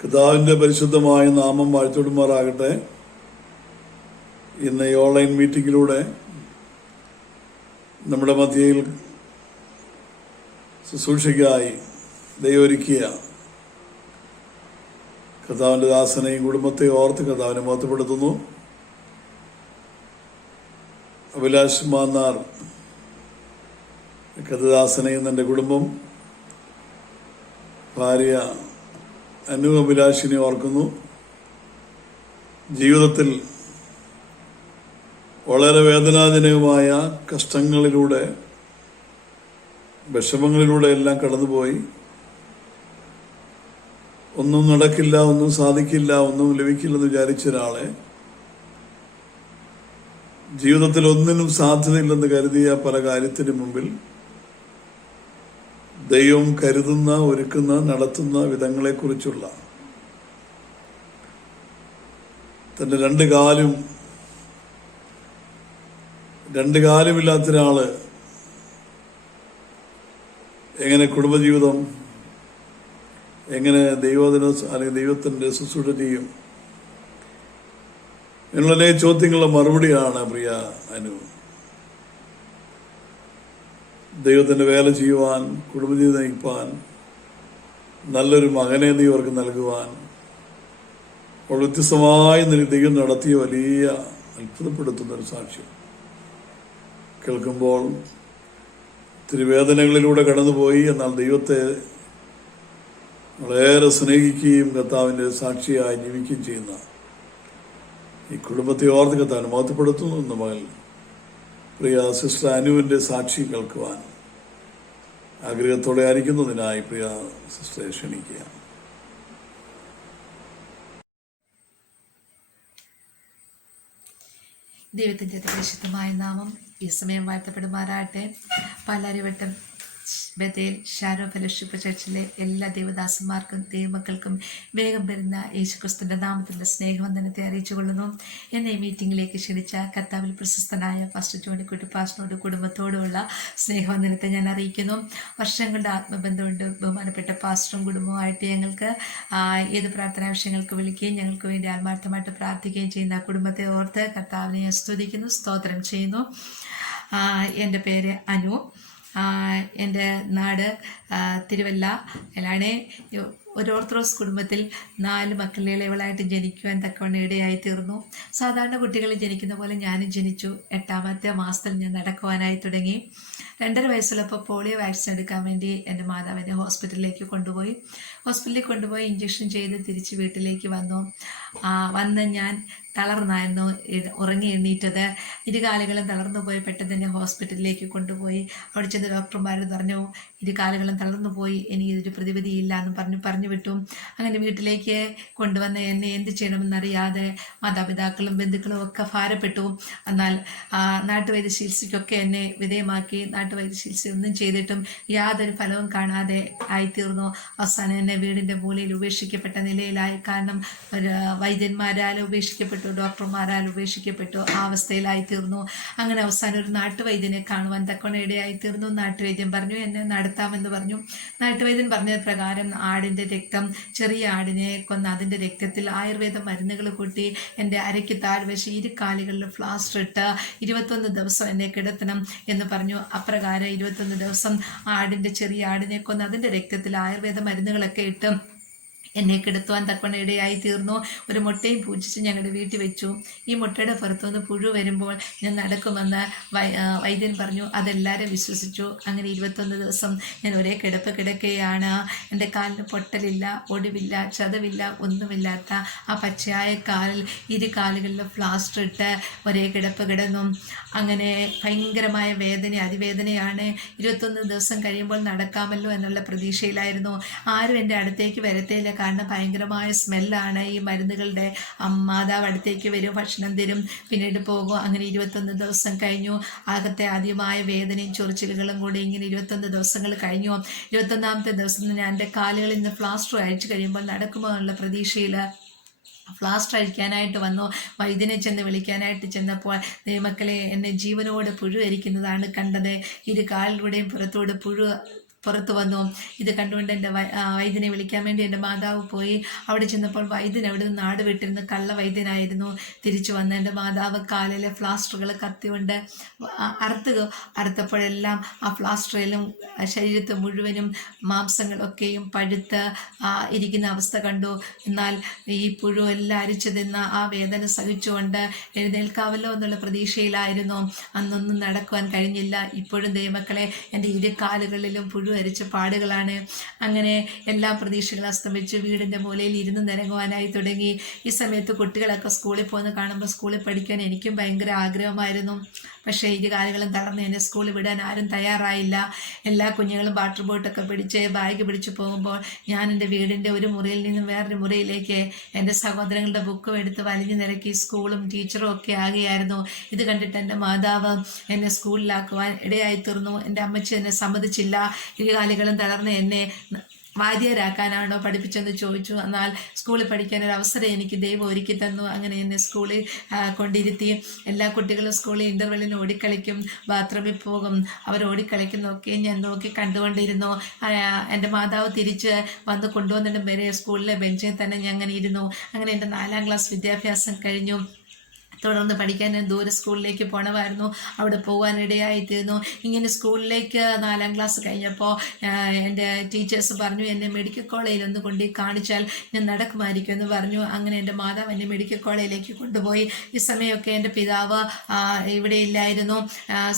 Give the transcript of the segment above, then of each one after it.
കർത്താവിന്റെ പരിശുദ്ധമായ നാമം വാഴ്ത്തപ്പെടുമാറാകട്ടെ. ഇന്ന് ഈ ഓൺലൈൻ മീറ്റിംഗിലൂടെ നമ്മുടെ മധ്യയിൽ ശുശ്രൂഷയ്ക്കായി ദൈവം ഒരുക്കിയ കർത്താവിന്റെ ദാസനെയും കുടുംബത്തെ ഓർത്ത് കർത്താവിനെ മഹത്വപ്പെടുത്തുന്നു. അഭിലാഷ് മാന്നാർ കർത്തദാസനെയും തന്റെ കുടുംബം, ഭാര്യ അനു അഭിലാഷിനെ ഓർക്കുന്നു. ജീവിതത്തിൽ വളരെ വേദനാജനകമായ കഷ്ടങ്ങളിലൂടെ, വിഷമങ്ങളിലൂടെ എല്ലാം കടന്നുപോയി. ഒന്നും നടക്കില്ല, ഒന്നും സാധിക്കില്ല, ഒന്നും ലഭിക്കില്ലെന്ന് വിചാരിച്ച ഒരാളെ, ജീവിതത്തിൽ ഒന്നിനും സാധ്യതയില്ലെന്ന് കരുതിയ പല കാര്യത്തിന് മുമ്പിൽ ദൈവം കരുതുന്ന, ഒരുക്കുന്ന, നടത്തുന്ന വിധങ്ങളെക്കുറിച്ചുള്ള തന്റെ രണ്ട് കാലുമില്ലാത്ത ഒരാള് എങ്ങനെ കുടുംബജീവിതം, എങ്ങനെ അല്ലെങ്കിൽ ദൈവത്തിന്റെ ശുശ്രൂഷ ചെയ്യും എന്നുള്ള ചോദ്യങ്ങളുടെ മറുപടിയാണ് പ്രിയ അനു. ദൈവത്തിന്റെ വേല ചെയ്യുവാൻ, കുടുംബജീവിതം നയിപ്പാൻ, നല്ലൊരു മകനെ നീ അവർക്ക് നൽകുവാൻ അവൾ വ്യത്യസ്തമായ ദൈവം നടത്തിയ വലിയ അത്ഭുതപ്പെടുത്തുന്ന ഒരു സാക്ഷ്യം കേൾക്കുമ്പോൾ ഒത്തിരി വേദനകളിലൂടെ കടന്നുപോയി. എന്നാൽ ദൈവത്തെ വളരെയേറെ സ്നേഹിക്കുകയും കർത്താവിന്റെ സാക്ഷിയായി ജീവിക്കുകയും ചെയ്യുന്ന ഈ കുടുംബത്തെ ഓർത്ത് കർത്താവിനെ മഹത്വപ്പെടുത്തുന്നു. എന്ന മകൾ പ്രിയ സിസ്റ്റർ അനുവിന്റെ സാക്ഷി കേൾക്കുവാൻ ആഗ്രഹത്തോടെ ആയിരിക്കുന്നതിനായി പ്രിയ സിസ്റ്ററെ ക്ഷണിക്കുക. ദൈവത്തിൻ്റെ പരിശുദ്ധമായ നാമം ഈ സമയം വാഴ്ത്തപ്പെടുമാറാകട്ടെ. പാലാരിവട്ടം ബത്തേൽ ഷാരോ ഫെലോഷിപ്പ് ചർച്ചിലെ എല്ലാ ദൈവദാസന്മാർക്കും ദൈവമക്കൾക്കും വേഗം വരുന്ന യേശുക്രിസ്തുവിന്റെ നാമത്തിലുള്ള സ്നേഹവന്ദനത്തെ അറിയിച്ചു കൊള്ളുന്നു. എന്നെ ഈ മീറ്റിംഗിലേക്ക് ക്ഷണിച്ച കർത്താവിൽ പ്രശസ്തനായ പാസ്റ്റർ ജോണിക്കുട്ടി പാസ്റ്ററിനോട് കുടുംബത്തോടുള്ള സ്നേഹവന്ദനത്തെ ഞാൻ അറിയിക്കുന്നു. വർഷങ്ങളുടെ ആത്മബന്ധമുണ്ട്. ബഹുമാനപ്പെട്ട പാസ്റ്ററും കുടുംബവുമായിട്ട് ഞങ്ങൾക്ക് ഏത് പ്രാർത്ഥനാ വിഷയങ്ങൾക്ക് വിളിക്കുകയും ഞങ്ങൾക്ക് വേണ്ടി ആത്മാർത്ഥമായിട്ട് പ്രാർത്ഥിക്കുകയും ചെയ്യുന്ന കുടുംബത്തെ ഓർത്ത് കർത്താവിനെ ഞാൻ സ്തുതിക്കുന്നു, സ്തോത്രം ചെയ്യുന്നു. എൻ്റെ പേര് അനു. എൻ്റെ നാട് തിരുവല്ല ാണ്. ഒരു ഓർത്തഡോക്സ് കുടുംബത്തിൽ 4 മക്കളുടെ ഇളയവളായിട്ട് ജനിക്കുവാൻ തക്കവണ്ണം ഇടയായി തീർന്നു. സാധാരണ കുട്ടികൾ ജനിക്കുന്ന പോലെ ഞാനും ജനിച്ചു. 8ാമത്തെ മാസത്തിൽ ഞാൻ നടക്കുവാനായി തുടങ്ങി. 2.5 വയസ്സുള്ളപ്പോൾ പോളിയോ വാക്സിൻ എടുക്കാൻ വേണ്ടി എൻ്റെ മാതാവിനെ ഹോസ്പിറ്റലിലേക്ക് കൊണ്ടുപോയി. ഇഞ്ചക്ഷൻ ചെയ്ത് തിരിച്ച് വീട്ടിലേക്ക് വന്ന് ഞാൻ തളർന്നായിരുന്നു ഉറങ്ങി എണ്ണീറ്റത്. ഇരുകാലുകളും തളർന്നു പോയി. പെട്ടെന്ന് തന്നെ ഹോസ്പിറ്റലിലേക്ക് കൊണ്ടുപോയി. അവിടെ ചെന്ന് ഡോക്ടർമാർ പറഞ്ഞു, ഇരുകാലുകളും തളർന്നു പോയി, എനിക്ക് ഇതൊരു പ്രതിവിധിയില്ല എന്ന് പറഞ്ഞു വിട്ടു. അങ്ങനെ വീട്ടിലേക്ക് കൊണ്ടുവന്ന് എന്നെ എന്ത് ചെയ്യണമെന്നറിയാതെ മാതാപിതാക്കളും ബന്ധുക്കളും ഒക്കെ ഭാരപ്പെട്ടു. എന്നാൽ നാട്ടുവൈദ്യ ചികിത്സയ്ക്കൊക്കെ എന്നെ വിധേയമാക്കി. നാട്ടുവൈദ്യ ചികിത്സ ഒന്നും ചെയ്തിട്ടും യാതൊരു ഫലവും കാണാതെ ആയിത്തീർന്നു. അവസാനം എന്നെ വീടിൻ്റെ മൂലയിൽ ഉപേക്ഷിക്കപ്പെട്ട നിലയിലായി. കാരണം വൈദ്യന്മാരാൽ ഉപേക്ഷിക്കപ്പെട്ടു, ഡോക്ടർമാരാൽ ഉപേക്ഷിക്കപ്പെട്ടു. ആ അവസ്ഥയിലായിത്തീർന്നു. അങ്ങനെ അവസാനം ഒരു നാട്ടുവൈദ്യനെ കാണുവാൻ തക്കവണ്ണം ഇടയായിത്തീർന്നു. നാട്ടുവൈദ്യൻ പറഞ്ഞു എന്നെ നടത്താമെന്ന് പറഞ്ഞു. നാട്ടുവൈദ്യൻ പറഞ്ഞത് പ്രകാരം ആടിൻ്റെ രക്തം, ചെറിയ ആടിനെ കൊന്ന് അതിൻ്റെ രക്തത്തിൽ ആയുർവേദ മരുന്നുകൾ കൂട്ടി എൻ്റെ അരയ്ക്ക് താഴ്വശം 2 കാലുകളിൽ പ്ലാസ്റ്റർ ഇട്ട് 21 ദിവസം എന്നെ കിടത്തണം എന്ന് പറഞ്ഞു. അപ്രകാരം 21 ദിവസം ചെറിയ ആടിനെ കൊന്ന് അതിൻ്റെ രക്തത്തിൽ ആയുർവേദ മരുന്നുകളൊക്കെ ഇട്ട് എന്നെ കിടത്തുവാൻ തക്കവണ്ണം ഇടയായി തീർന്നു. ഒരു മുട്ടയും പൂജിച്ച് ഞങ്ങളുടെ വീട്ടിൽ വെച്ചു. ഈ മുട്ടയുടെ പുറത്തുനിന്ന് പുഴു വരുമ്പോൾ ഞാൻ നടക്കുമെന്ന് വൈദ്യൻ പറഞ്ഞു. അതെല്ലാവരും വിശ്വസിച്ചു. അങ്ങനെ 21 ദിവസം ഞാൻ ഒരേ കിടക്കുകയാണ്. എൻ്റെ കാലിന് പൊട്ടലില്ല, ഒടിവില്ല, ചതവില്ല, ഒന്നുമില്ലാത്ത ആ പച്ചയായ കാലിൽ 2 കാലുകളിൽ പ്ലാസ്റ്റർ ഇട്ട് ഒരേ കിടന്നു. അങ്ങനെ ഭയങ്കരമായ അതിവേദനയാണ്. 21 ദിവസം കഴിയുമ്പോൾ നടക്കാമല്ലോ എന്നുള്ള പ്രതീക്ഷയിലായിരുന്നു. ആരും എൻ്റെ അടുത്തേക്ക് വരത്തേയില്ല. കാരണം ഭയങ്കരമായ സ്മെല്ലാണ് ഈ മരുന്നുകളുടെ. മാതാവ് അടുത്തേക്ക് വരും, ഭക്ഷണം തരും, പിന്നീട് പോകും. അങ്ങനെ 21 ദിവസം കഴിഞ്ഞു. അകത്തെ ആദ്യമായ വേദനയും ചൊറിച്ചിലുകളും കൂടി ഇങ്ങനെ 21 ദിവസങ്ങൾ കഴിഞ്ഞു. 21ാമത്തെ ദിവസം ഞാൻ എൻ്റെ കാലുകളിൽ നിന്ന് പ്ലാസ്റ്റർ അഴിച്ചു കഴിയുമ്പോൾ നടക്കുമോ എന്നുള്ള പ്രതീക്ഷയിൽ പ്ലാസ്റ്റർ അഴിക്കാനായിട്ട് വന്നു. വൈദ്യനെ ചെന്ന് വിളിക്കാനായിട്ട് ചെന്നപ്പോൾ ദൈവമക്കളെ എന്നെ ജീവനോട് പുഴു അരിക്കുന്നതാണ് കണ്ടത്. 2 കാലിലൂടെയും പുറത്തോട് പുഴു പുറത്തു വന്നു. ഇത് കണ്ടുകൊണ്ട് എൻ്റെ വൈദ്യനെ വിളിക്കാൻ വേണ്ടി എൻ്റെ മാതാവ് പോയി. അവിടെ ചെന്നപ്പോൾ വൈദ്യൻ അവിടെ നിന്ന് നാട് വിട്ടിരുന്ന കള്ള വൈദ്യനായിരുന്നു. തിരിച്ചു വന്ന എൻ്റെ മാതാവ് കാലിലെ ഫ്ലാസ്റ്ററുകൾ കത്തികൊണ്ട് അറുത്തപ്പോഴെല്ലാം ആ ഫ്ലാസ്റ്ററിലും ശരീരത്തെ മുഴുവനും മാംസങ്ങളൊക്കെയും പഴുത്ത് ഇരിക്കുന്ന അവസ്ഥ കണ്ടു. എന്നാൽ ഈ പുഴുവെല്ലാം അരിച്ചു തിന്ന ആ വേദന സഹിച്ചുകൊണ്ട് എഴുന്നേൽക്കാവല്ലോ എന്നുള്ള പ്രതീക്ഷയിലായിരുന്നു. അന്നൊന്നും നടക്കുവാൻ കഴിഞ്ഞില്ല. ഇപ്പോഴും ദൈവമക്കളെ എൻ്റെ ഇരു കാലുകളിലും പുഴു അരിച്ച പാടുകളാണ്. അങ്ങനെ എല്ലാ പ്രതീക്ഷകളും അസ്തമിച്ച് വീടിൻ്റെ മൂലയിൽ ഇരുന്ന് നിരങ്ങുവാനായി തുടങ്ങി. ഈ സമയത്ത് കുട്ടികളൊക്കെ സ്കൂളിൽ പോകുന്ന കാണുമ്പോൾ സ്കൂളിൽ പഠിക്കാൻ എനിക്കും ഭയങ്കര ആഗ്രഹമായിരുന്നു. പക്ഷേ ഇരു കാലുകളും തളർന്ന് എന്നെ സ്കൂളിൽ വിടാൻ ആരും തയ്യാറായില്ല. എല്ലാ കുഞ്ഞുങ്ങളും വാട്ടർ ബോട്ടൊക്കെ പിടിച്ച് ബാഗ് പിടിച്ച് പോകുമ്പോൾ ഞാൻ എൻ്റെ വീടിൻ്റെ ഒരു മുറിയിൽ നിന്നും വേറൊരു മുറിയിലേക്ക് എൻ്റെ സഹോദരങ്ങളുടെ ബുക്കും എടുത്ത് വലിഞ്ഞു നിരക്കി സ്കൂളും ടീച്ചറും ഒക്കെ ആകുകയായിരുന്നു. ഇത് കണ്ടിട്ട് എൻ്റെ മാതാവ് എന്നെ സ്കൂളിലാക്കുവാൻ ഇടയായി തീർന്നു. എൻ്റെ അമ്മച്ചി എന്നെ സമ്മതിച്ചില്ല. ഇരുകാലികളും തളർന്ന് എന്നെ വാദ്യരാക്കാനാണോ പഠിപ്പിച്ചെന്ന് ചോദിച്ചു. എന്നാൽ സ്കൂളിൽ പഠിക്കാൻ ഒരു അവസരം എനിക്ക് ദൈവം ഒരുക്കി തന്നു. അങ്ങനെ എന്നെ സ്കൂളിൽ കൊണ്ടിരുത്തി. എല്ലാ കുട്ടികളും സ്കൂളിൽ ഇൻ്റർവെല്ലിന് ഓടിക്കളിക്കും, ബാത്റൂമിൽ പോകും. അവർ ഓടിക്കളിക്കുന്നതൊക്കെ ഞാൻ നോക്കി കണ്ടുകൊണ്ടിരുന്നു. എൻ്റെ മാതാവ് തിരിച്ച് വന്ന് കൊണ്ടുവന്നിട്ട് വരെ സ്കൂളിലെ ബെഞ്ചിൽ തന്നെ ഞാൻ അങ്ങനെ ഇരുന്നു. അങ്ങനെ എൻ്റെ 4ാം ക്ലാസ് വിദ്യാഭ്യാസം കഴിഞ്ഞു. തുടർന്ന് പഠിക്കാൻ ഞാൻ ദൂരെ സ്കൂളിലേക്ക് പോകണമായിരുന്നു. അവിടെ പോകാനിടയായിത്തീർന്നു. ഇങ്ങനെ സ്കൂളിലേക്ക് 4ാം ക്ലാസ് കഴിഞ്ഞപ്പോൾ എൻ്റെ ടീച്ചേഴ്സ് പറഞ്ഞു എന്നെ മെഡിക്കൽ കോളേജിൽ ഒന്ന് കൊണ്ട് കാണിച്ചാൽ ഞാൻ നടക്കുമായിരിക്കും എന്ന് പറഞ്ഞു. അങ്ങനെ എൻ്റെ മാതാവ് എന്നെ മെഡിക്കൽ കോളേജിലേക്ക് കൊണ്ടുപോയി. ഈ സമയമൊക്കെ എൻ്റെ പിതാവ് ഇവിടെ ഇല്ലായിരുന്നു.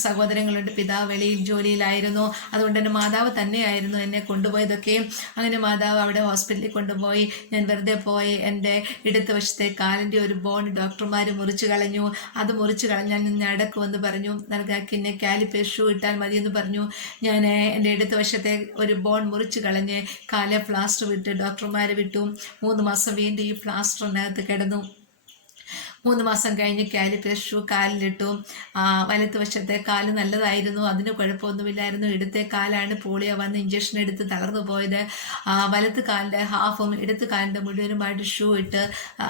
സഹോദരങ്ങളുടെ പിതാവ് വെളിയിൽ ജോലിയിലായിരുന്നു. അതുകൊണ്ട് എൻ്റെ മാതാവ് തന്നെയായിരുന്നു എന്നെ കൊണ്ടുപോയതൊക്കെയും. അങ്ങനെ മാതാവ് അവിടെ ഹോസ്പിറ്റലിൽ കൊണ്ടുപോയി. ഞാൻ വെറുതെ പോയി എൻ്റെ ഇടത്ത് വശത്തെ കാലിൻ്റെ ഒരു ബോൺ ഡോക്ടർമാർ മുറിച്ച് കളഞ്ഞു. അത് മുറിച്ച് കളഞ്ഞാൽ ഞാൻ നടക്കുമെന്ന് പറഞ്ഞു. നൽകാക്കിന്നെ കാലിപ്പർ ഷൂ ഇട്ടാൽ മതിയെന്ന് പറഞ്ഞു. ഞാൻ എൻ്റെ ഇടത്ത് വശത്തെ ഒരു ബോൺ മുറിച്ച് കളഞ്ഞ് കാലെ പ്ലാസ്റ്റർ വിട്ട് ഡോക്ടർമാരെ വിട്ടു. 3 മാസം വീണ്ടും ഈ പ്ലാസ്റ്ററിനകത്ത് കിടന്നു. 3 മാസം കഴിഞ്ഞ് കാലിപ്പർ ഷൂ കാലിലിട്ടു. വലത്ത് വശത്തെ കാല് നല്ലതായിരുന്നു, അതിന് കുഴപ്പമൊന്നുമില്ലായിരുന്നു. ഇടത്തെ കാലാണ് പോളിയോ വന്ന് ഇഞ്ചക്ഷൻ എടുത്ത് തളർന്നു പോയത്. വലത്ത് കാലിൻ്റെ ഹാഫും ഇടത്ത് കാലിൻ്റെ മുഴുവനുമായിട്ട് ഷൂ ഇട്ട്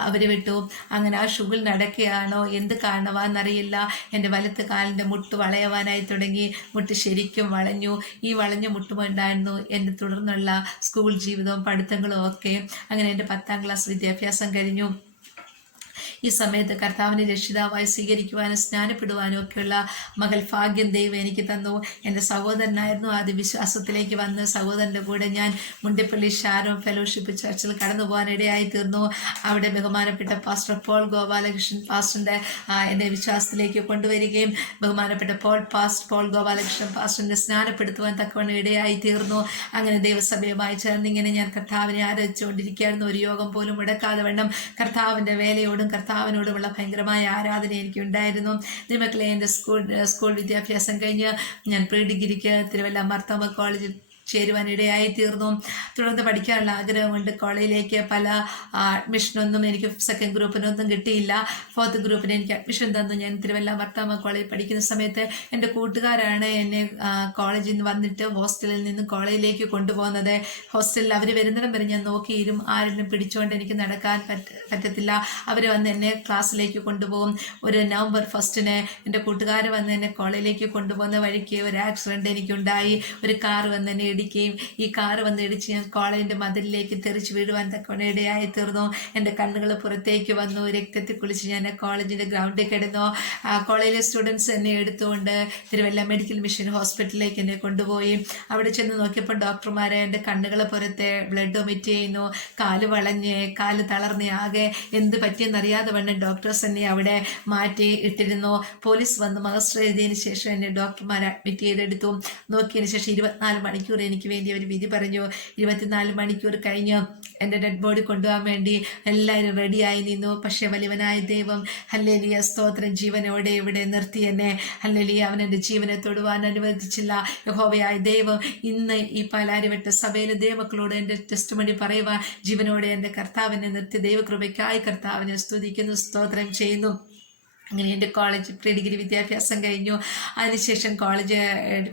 അവർ വിട്ടു. അങ്ങനെ ആ ഷൂവിൽ നടക്കുകയാണോ എന്ത് കാരണമാണെന്നറിയില്ല, എൻ്റെ വലത്ത് കാലിൻ്റെ മുട്ട് വളയുവാനായി തുടങ്ങി. മുട്ട് ശരിക്കും വളഞ്ഞു. ഈ വളഞ്ഞ മുട്ടുമുണ്ടായിരുന്നു എൻ്റെ തുടർന്നുള്ള സ്കൂൾ ജീവിതവും പഠിത്തങ്ങളും ഒക്കെ. അങ്ങനെ എൻ്റെ 10ാം ക്ലാസ് വിദ്യാഭ്യാസം കഴിഞ്ഞു. ഈ സമയത്ത് കർത്താവിനെ രക്ഷിതാവായി സ്വീകരിക്കുവാനും സ്നാനപ്പെടുവാനും ഒക്കെയുള്ള മകൾ ഭാഗ്യം ദൈവം എനിക്ക് തന്നു. എൻ്റെ സഹോദരനായിരുന്നു. ആദ്യ വിശ്വാസത്തിലേക്ക് വന്ന് സഹോദരൻ്റെ കൂടെ ഞാൻ മുണ്ടിപ്പള്ളി ഷാരോൺ ഫെലോഷിപ്പ് ചർച്ചിൽ കടന്നു പോകാൻ ഇടയായി തീർന്നു. അവിടെ ബഹുമാനപ്പെട്ട പാസ്റ്റർ പോൾ ഗോപാലകൃഷ്ണൻ പാസ്റ്ററിൻ്റെ എന്നെ വിശ്വാസത്തിലേക്ക് കൊണ്ടുവരികയും ബഹുമാനപ്പെട്ട പോൾ ഗോപാലകൃഷ്ണൻ പാസ്റ്ററിനെ സ്നാനപ്പെടുത്തുവാൻ തക്കവണ്ണം ഇടയായി തീർന്നു. അങ്ങനെ ദൈവസഭയുമായി ചേർന്നിങ്ങനെ ഞാൻ കർത്താവിനെ ആരാധിച്ചുകൊണ്ടിരിക്കുകയായിരുന്നു. ഒരു യോഗം പോലും മുടക്കാതെ വണ്ണം കർത്താവിൻ്റെ വേലയോടും കർത്താവിനോടുമുള്ള ഭയങ്കരമായ ആരാധന എനിക്കുണ്ടായിരുന്നു. ദൈവമക്കളെ, എൻ്റെ സ്കൂൾ വിദ്യാഭ്യാസം കഴിഞ്ഞ് ഞാൻ പ്രീ ഡിഗ്രിക്ക് തിരുവല്ല മാർത്തോമ കോളേജിൽ ചേരുവാനിടയായി തീർന്നു. തുടർന്ന് പഠിക്കാനുള്ള ആഗ്രഹം കൊണ്ട് കോളേജിലേക്ക് പല അഡ്മിഷനൊന്നും എനിക്ക് സെക്കൻഡ് ഗ്രൂപ്പിനൊന്നും കിട്ടിയില്ല. 4th ഗ്രൂപ്പിന് എനിക്ക് അഡ്മിഷൻ തന്നു. ഞാൻ തിരുവല്ല മാർത്തോമ കോളേജിൽ പഠിക്കുന്ന സമയത്ത് എൻ്റെ കൂട്ടുകാരാണ് എന്നെ കോളേജിൽ നിന്ന് വന്നിട്ട് ഹോസ്റ്റലിൽ നിന്ന് കോളേജിലേക്ക് കൊണ്ടുപോകുന്നത്. ഹോസ്റ്റലിൽ അവർ വരുന്നിടം വരെ ഞാൻ നോക്കിയിരും, ആരെങ്കിലും പിടിച്ചുകൊണ്ട് എനിക്ക് നടക്കാൻ പറ്റത്തില്ല. അവർ വന്ന് എന്നെ ക്ലാസ്സിലേക്ക് കൊണ്ടുപോകും. ഒരു നവംബർ 1 എൻ്റെ കൂട്ടുകാർ വന്ന് എന്നെ കോളേജിലേക്ക് കൊണ്ടുപോകുന്ന വഴിക്ക് ഒരു ആക്സിഡൻറ്റ് എനിക്കുണ്ടായി. ഒരു കാർ വന്ന് എന്നെ ഇടിക്കുകയും ഈ കാറ് വന്ന് ഇടിച്ച് ഞാൻ കോളേജിൻ്റെ മതിലിലേക്ക് തെറിച്ച് വീഴുവാൻ തക്കവണ്ണം ഇടയായി തീർന്നു. എൻ്റെ കണ്ണുകൾ പുറത്തേക്ക് വന്നു. രക്തത്തിൽ കുളിച്ച് ഞാൻ കോളേജിൻ്റെ ഗ്രൗണ്ടിൽ കിടന്നു. കോളേജിലെ സ്റ്റുഡൻസ് എന്നെ എടുത്തുകൊണ്ട് തിരുവല്ല മെഡിക്കൽ മിഷൻ ഹോസ്പിറ്റലിലേക്ക് എന്നെ കൊണ്ടുപോയി. അവിടെ ചെന്ന് നോക്കിയപ്പോൾ ഡോക്ടർമാരെ എൻ്റെ കണ്ണുകൾ പുറത്തെ ബ്ലഡ് ഒമിറ്റ് ചെയ്യുന്നു. കാല് വളഞ്ഞ് കാല് തളർന്ന് ആകെ എന്ത് പറ്റിയെന്നറിയാതെ വണ്ണം ഡോക്ടേഴ്സ് എന്നെ അവിടെ മാറ്റി ഇട്ടിരുന്നു. പോലീസ് വന്ന് മജിസ്ട്രേറ്റ് എഴുതിയതിന് ശേഷം എന്നെ ഡോക്ടർമാർ അഡ്മിറ്റ് ചെയ്തെടുത്തു. നോക്കിയതിന് ശേഷം 24 മണിക്കൂർ എനിക്ക് വേണ്ടി അവർ വിധി പറഞ്ഞു. 24 മണിക്കൂർ കഴിഞ്ഞ് എൻ്റെ ഡെഡ് ബോഡി കൊണ്ടുപോകാൻ വേണ്ടി എല്ലാവരും റെഡിയായി നിന്നു. പക്ഷേ വലിയവനായ ദൈവം, ഹല്ലേലൂയ സ്തോത്രം, ജീവനോടെ ഇവിടെ നിർത്തി എന്നെ. ഹല്ലേലൂയ, അവൻ എൻ്റെ ജീവനെ തൊടുവാൻ അനുവദിച്ചില്ല. യഹോവയായ ദൈവം ഇന്ന് ഈ പാലാരിവട്ട സഭയിലെ ദൈവമക്കളോട് എൻ്റെ ടെസ്റ്റിമണി പറയുവാൻ ജീവനോടെ എൻ്റെ കർത്താവിനെ നിർത്തി. ദൈവകൃപയ്ക്കായി കർത്താവിനെ സ്തുതിക്കുന്നു, സ്തോത്രം ചെയ്യുന്നു. അങ്ങനെ എൻ്റെ കോളേജ് പ്രീ ഡിഗ്രി വിദ്യാഭ്യാസം കഴിഞ്ഞു. അതിനുശേഷം കോളേജ്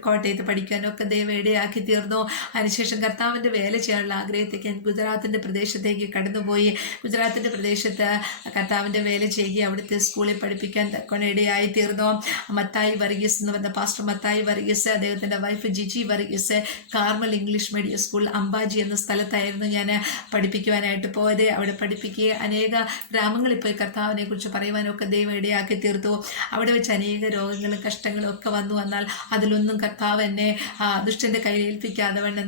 കോട്ടയത്ത് പഠിക്കാനൊക്കെ ദൈവം ഇടയാക്കി തീർന്നു. അതിനുശേഷം കർത്താവിൻ്റെ വേല ചെയ്യാനുള്ള ആഗ്രഹത്തേക്ക് ഞാൻ ഗുജറാത്തിൻ്റെ പ്രദേശത്തേക്ക് കടന്നുപോയി. ഗുജറാത്തിൻ്റെ പ്രദേശത്ത് കർത്താവിൻ്റെ വേല ചെയ്യുകയും അവിടുത്തെ സ്കൂളിൽ പഠിപ്പിക്കാൻ ഇടയായി തീർന്നു. മത്തായി വർഗീസ് എന്ന് പറഞ്ഞ പാസ്റ്റർ മത്തായി വർഗീസ്, അദ്ദേഹത്തിൻ്റെ wife Jiji Varghese Carmel English medium school Ambaji എന്ന സ്ഥലത്തായിരുന്നു ഞാൻ പഠിപ്പിക്കുവാനായിട്ട് പോയത്. അവിടെ പഠിപ്പിക്കുകയും അനേക ഗ്രാമങ്ങളിൽ പോയി കർത്താവിനെ കുറിച്ച് പറയുവാനൊക്കെ ദൈവം ഇടയാക്കി തീർത്തു. അവിടെ വെച്ച് അനേക രോഗങ്ങളും കഷ്ടങ്ങളും ഒക്കെ വന്നാൽ അതിലൊന്നും കർത്താവ് എന്നെ ദുഷ്ടന്റെ കയ്യിൽ ഏൽപ്പിക്കാതെ വണ്ണം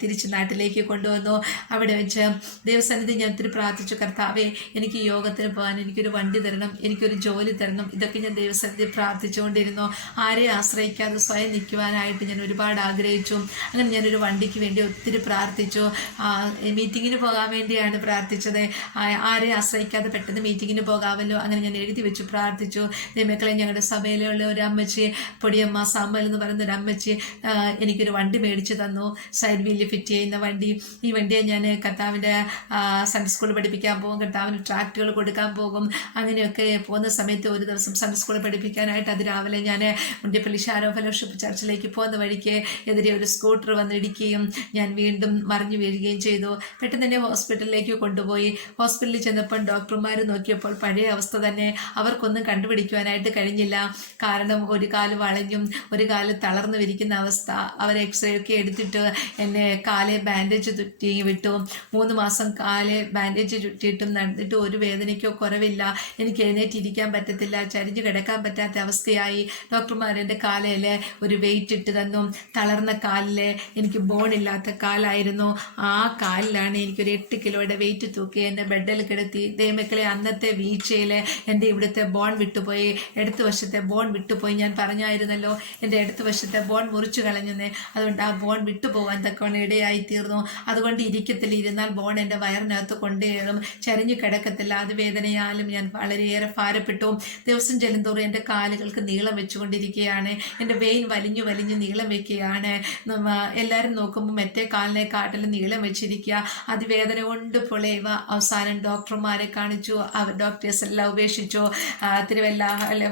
തിരിച്ച് നാട്ടിലേക്ക് കൊണ്ടുവന്നു. അവിടെ വെച്ച് ദൈവസന്നിധി ഞാൻ ഒത്തിരി പ്രാർത്ഥിച്ചു, കർത്താവെ എനിക്ക് യോഗത്തിന് പോകാൻ എനിക്കൊരു വണ്ടി തരണം, എനിക്കൊരു ജോലി തരണം. ഇതൊക്കെ ഞാൻ ദൈവസന്നിധി പ്രാർത്ഥിച്ചുകൊണ്ടിരുന്നു. ആരെയും ആശ്രയിക്കാതെ സ്വയം നിൽക്കുവാനായിട്ട് ഞാൻ ഒരുപാട് ആഗ്രഹിച്ചു. അങ്ങനെ ഞാനൊരു വണ്ടിക്ക് വേണ്ടി ഒത്തിരി പ്രാർത്ഥിച്ചു. മീറ്റിങ്ങിന് പോകാൻ വേണ്ടിയാണ് പ്രാർത്ഥിച്ചത്. ആരെയും ആശ്രയിക്കാതെ പെട്ടെന്ന് മീറ്റിങ്ങിന് പോകാമല്ലോ. അങ്ങനെ ഞാൻ എഴുതി വെച്ചു പ്രാർത്ഥിച്ചു. ദൈവമക്കളെ, ഞങ്ങളുടെ സഭയിലുള്ള ഒരു അമ്മച്ചി, പൊടിയമ്മ സാമ്പൽ എന്ന് പറയുന്ന ഒരു അമ്മച്ചി എനിക്കൊരു വണ്ടി മേടിച്ചു തന്നു, സൈഡ് വീലിൽ ഫിറ്റ് ചെയ്യുന്ന വണ്ടി. ഈ വണ്ടിയെ ഞാൻ കർത്താവിൻ്റെ സൺഡേ സ്കൂളിൽ പഠിപ്പിക്കാൻ പോകും, കർത്താവിന് ട്രാക്റ്റുകൾ കൊടുക്കാൻ പോകും. അങ്ങനെയൊക്കെ പോകുന്ന സമയത്ത് ഒരു ദിവസം സൺഡേ സ്കൂളിൽ പഠിപ്പിക്കാനായിട്ട് അതിരാവിലെ ഞാൻ മുണ്ടിപ്പള്ളി ഷാരോ ഫെലോഷിപ്പ് ചർച്ചിലേക്ക് പോകുന്ന വഴിക്ക് എതിരെ ഒരു സ്കൂട്ടർ വന്നിടിക്കുകയും ഞാൻ വീണ്ടും മറിഞ്ഞു വീഴുകയും ചെയ്തു. പെട്ടെന്ന് തന്നെ ഹോസ്പിറ്റലിലേക്ക് കൊണ്ടുപോയി. ഹോസ്പിറ്റലിൽ ചെന്നപ്പോൾ ഡോക്ടർമാർ നോക്കിയപ്പോൾ പഴയ അവസ്ഥ തന്നെ. അവർക്കൊന്നും കണ്ടുപിടിക്കുവാനായിട്ട് കഴിഞ്ഞില്ല. കാരണം ഒരു കാല് വളഞ്ഞും ഒരു കാല് തളർന്നു വിരിക്കുന്ന അവസ്ഥ. അവർ എക്സ്റേ ഒക്കെ എടുത്തിട്ട് എന്നെ കാലെ ബാൻഡേജ് ചുറ്റി വിട്ടു. 3 മാസം കാലെ ബാൻഡേജ് ചുറ്റിയിട്ടും നടന്നിട്ട് ഒരു വേദനയ്ക്കോ കുറവില്ല. എനിക്ക് എഴുന്നേറ്റിരിക്കാൻ പറ്റത്തില്ല, ചരിഞ്ഞു കിടക്കാൻ പറ്റാത്ത അവസ്ഥയായി. ഡോക്ടർമാർ എൻ്റെ കാലയിൽ ഒരു വെയിറ്റ് ഇട്ട് തന്നു. തളർന്ന കാലിൽ എനിക്ക് ബോണില്ലാത്ത കാലായിരുന്നു. ആ കാലിലാണ് എനിക്കൊരു 8 കിലോയുടെ വെയിറ്റ് തൂക്കി എൻ്റെ ബെഡിൽ കിടത്തി. ദൈവമക്കളെ, അന്നത്തെ വീഴ്ചയിൽ എൻ്റെ ഇവിടുത്തെ ബോൺ വിട്ടുപോയി, ഇടത്ത് വശത്തെ ബോൺ വിട്ടുപോയി. ഞാൻ പറഞ്ഞായിരുന്നല്ലോ എൻ്റെ ഇടത്ത് വശത്തെ ബോൺ മുറിച്ചു കളഞ്ഞെന്ന്. അതുകൊണ്ട് ആ ബോൺ വിട്ടുപോകാൻ തക്കവണ്ണം ഇടയായി തീർന്നു. അതുകൊണ്ട് ഇരിക്കത്തിൽ ഇരുന്നാൽ ബോൺ എൻ്റെ വയറിനകത്ത് കൊണ്ടുകയറും, ചരിഞ്ഞു കിടക്കത്തില്ല. അത് വേദനയാലും ഞാൻ വളരെയേറെ ഭാരപ്പെട്ടു. ദിവസം ചെല്ലുന്തോറും എൻ്റെ കാലുകൾക്ക് നീളം വെച്ചുകൊണ്ടിരിക്കുകയാണ്. എൻ്റെ വെയിൻ വലിഞ്ഞു വലിഞ്ഞ് നീളം വെക്കുകയാണ്. എല്ലാവരും നോക്കുമ്പോൾ മറ്റേ കാലിനെ കാട്ടിലും നീളം വെച്ചിരിക്കുക. അതിവേദന കൊണ്ട് പൊളയുക. അവസാനം ഡോക്ടർമാരെ കാണിച്ചു. ഡോക്ടേഴ്സ് എല്ലാം ഉപേക്ഷിച്ചു. തിരുവല്ല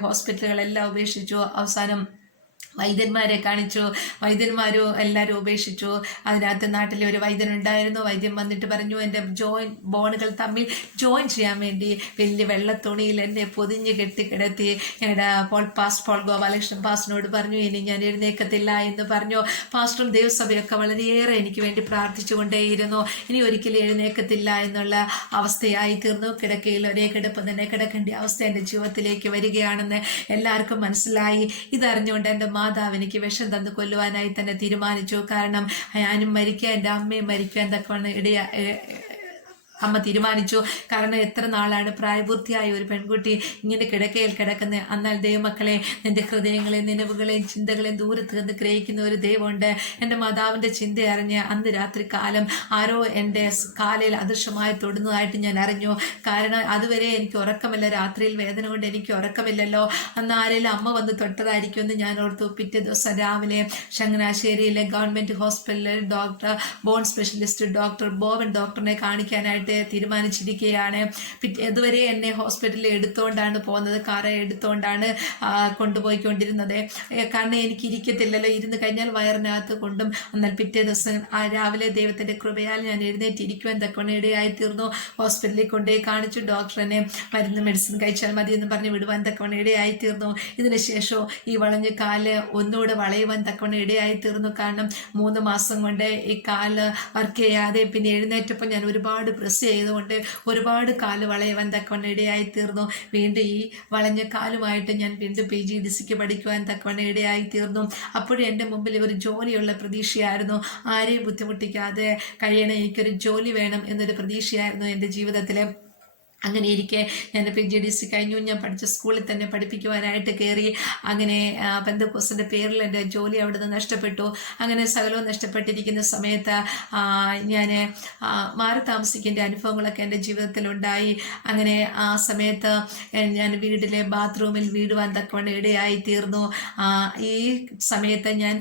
ഹോസ്പിറ്റലുകളെല്ലാം ഉപേക്ഷിച്ചു. അവസാനം വൈദ്യന്മാരെ കാണിച്ചു. വൈദ്യന്മാരും എല്ലാവരും ഉപേക്ഷിച്ചു. അതിനകത്ത് നാട്ടിലെ ഒരു വൈദ്യനുണ്ടായിരുന്നു. വൈദ്യൻ വന്നിട്ട് പറഞ്ഞു, എൻ്റെ ബോണുകൾ തമ്മിൽ ജോയിൻ ചെയ്യാൻ വേണ്ടി വലിയ വെള്ളത്തുണിയിൽ എന്നെ പൊതിഞ്ഞ് കെട്ടിക്കിടത്തി. ഞങ്ങളുടെ പോൾ ഗോപാലകൃഷ്ണൻ പാസ്റ്ററിനോട് പറഞ്ഞു, ഇനി ഞാൻ എഴുന്നേക്കത്തില്ല എന്ന് പറഞ്ഞു. പാസ്റ്ററും ദേവസഭയൊക്കെ വളരെയേറെ എനിക്ക് വേണ്ടി പ്രാർത്ഥിച്ചുകൊണ്ടേയിരുന്നു. ഇനി ഒരിക്കലും എഴുന്നേക്കത്തില്ല എന്നുള്ള അവസ്ഥയായി തീർന്നു. കിടക്കയിൽ ഒരേ കിടപ്പ് തന്നെ കിടക്കേണ്ട അവസ്ഥ എൻ്റെ ജീവിതത്തിലേക്ക് വരികയാണെന്ന് എല്ലാവർക്കും മനസ്സിലായി. ഇതറിഞ്ഞുകൊണ്ട് എൻ്റെ മാതാവ് എനിക്ക് വിഷം തന്ന് കൊല്ലുവാനായി തന്നെ തീരുമാനിച്ചു. കാരണം ഞാനും മരിക്കാൻ, എൻ്റെ അമ്മയും മരിക്കാൻ തക്കവണ്ണം അമ്മ തീരുമാനിച്ചു. കാരണം എത്ര നാളാണ് പ്രായപൂർത്തിയായ ഒരു പെൺകുട്ടി ഇങ്ങനെ കിടക്കയിൽ കിടക്കുന്നത്. എന്നാൽ ദൈവമക്കളെ, നിന്റെ ഹൃദയങ്ങളെയും നിലവുകളെയും ചിന്തകളെയും ദൂരത്ത് നിന്ന് ഗ്രഹിക്കുന്ന ഒരു ദൈവമുണ്ട്. എൻ്റെ മാതാവിൻ്റെ ചിന്ത അറിഞ്ഞ് അന്ന് രാത്രി കാലം ആരോ എൻ്റെ കാലിൽ അദൃശ്യമായി തൊടുന്നതായിട്ട് ഞാൻ അറിഞ്ഞു. കാരണം അതുവരെ എനിക്ക് ഉറക്കമില്ല. രാത്രിയിൽ വേദന കൊണ്ട് എനിക്ക് ഉറക്കമില്ലല്ലോ. അന്ന് ആരെങ്കിലും അമ്മ വന്ന് തൊട്ടതായിരിക്കുമെന്ന് ഞാൻ ഓർത്തു. പിറ്റേ ദിവസം രാവിലെ ചങ്ങനാശ്ശേരിയിലെ ഗവൺമെൻറ് ഹോസ്പിറ്റലിൽ ബോൺ സ്പെഷ്യലിസ്റ്റ് ഡോക്ടർ ബോവൻ ഡോക്ടറിനെ കാണിക്കാനായിട്ട് തീരുമാനിച്ചിരിക്കുകയാണ്. ഇതുവരെ എന്നെ ഹോസ്പിറ്റലിൽ എടുത്തുകൊണ്ടാണ് പോകുന്നത്, കാറ് എടുത്തുകൊണ്ടാണ് കൊണ്ടുപോയിക്കൊണ്ടിരുന്നത്. കാരണം എനിക്ക് ഇരിക്കത്തില്ലല്ലോ, ഇരുന്ന് കഴിഞ്ഞാൽ വയറിനകത്ത് കൊണ്ടും. എന്നാൽ പിറ്റേ ദിവസം രാവിലെ ദൈവത്തിൻ്റെ കൃപയാൽ ഞാൻ എഴുന്നേറ്റിരിക്കുവാൻ തക്കവണ്ണം ഇടയായി തീർന്നു. ഹോസ്പിറ്റലിൽ കൊണ്ടുപോയി കാണിച്ചു. ഡോക്ടറിനെ മെഡിസിൻ കഴിച്ചാൽ മതി എന്ന് പറഞ്ഞ് വിടുവാൻ തക്കവണ്ണം ഇടയായി തീർന്നു. ഇതിനുശേഷം ഈ വളഞ്ഞ കാല് ഒന്നുകൂടെ വളയുവാൻ തക്കവണ്ണം ഇടയായി തീർന്നു. കാരണം 3 മാസം കൊണ്ട് ഈ കാല് വർക്ക് ചെയ്യാതെ പിന്നെ എഴുന്നേറ്റപ്പോൾ ഞാൻ ഒരുപാട് പ്രസ് ചെയ്തുകൊണ്ട് ഒരുപാട് കാല് വളയുവാൻ തക്കവണ്ണം ഇടയായി തീർന്നു. വീണ്ടും ഈ വളഞ്ഞ കാലുമായിട്ട് ഞാൻ വീണ്ടും PGDCക്ക് പഠിക്കുവാൻ തക്കവണ്ണം ഇടയായി തീർന്നു. അപ്പോഴും എൻ്റെ മുമ്പിൽ ഒരു ജോലിയുള്ള പ്രതീക്ഷയായിരുന്നു. ആരെയും ബുദ്ധിമുട്ടിക്കാതെ കഴിയണം, എനിക്കൊരു ജോലി വേണം എന്നൊരു പ്രതീക്ഷയായിരുന്നു എൻ്റെ ജീവിതത്തിൽ. അങ്ങനെ ഇരിക്കെ ഞാൻ PGDC കഴിഞ്ഞു. ഞാൻ പഠിച്ച സ്കൂളിൽ തന്നെ പഠിപ്പിക്കുവാനായിട്ട് കയറി. അങ്ങനെ പെന്തക്കോസ്തിൻ്റെ പേരിൽ എൻ്റെ ജോലി അവിടെ നിന്ന് നഷ്ടപ്പെട്ടു. അങ്ങനെ സകലവും നഷ്ടപ്പെട്ടിരിക്കുന്ന സമയത്ത് ഞാൻ മാറി താമസിക്കേണ്ട അനുഭവങ്ങളൊക്കെ എൻ്റെ ജീവിതത്തിലുണ്ടായി. അങ്ങനെ ആ സമയത്ത് ഞാൻ വീട്ടിലെ ബാത്റൂമിൽ വീടുവാൻ തക്കവണ്ണം ഇടയായി തീർന്നു. ഈ സമയത്ത് ഞാൻ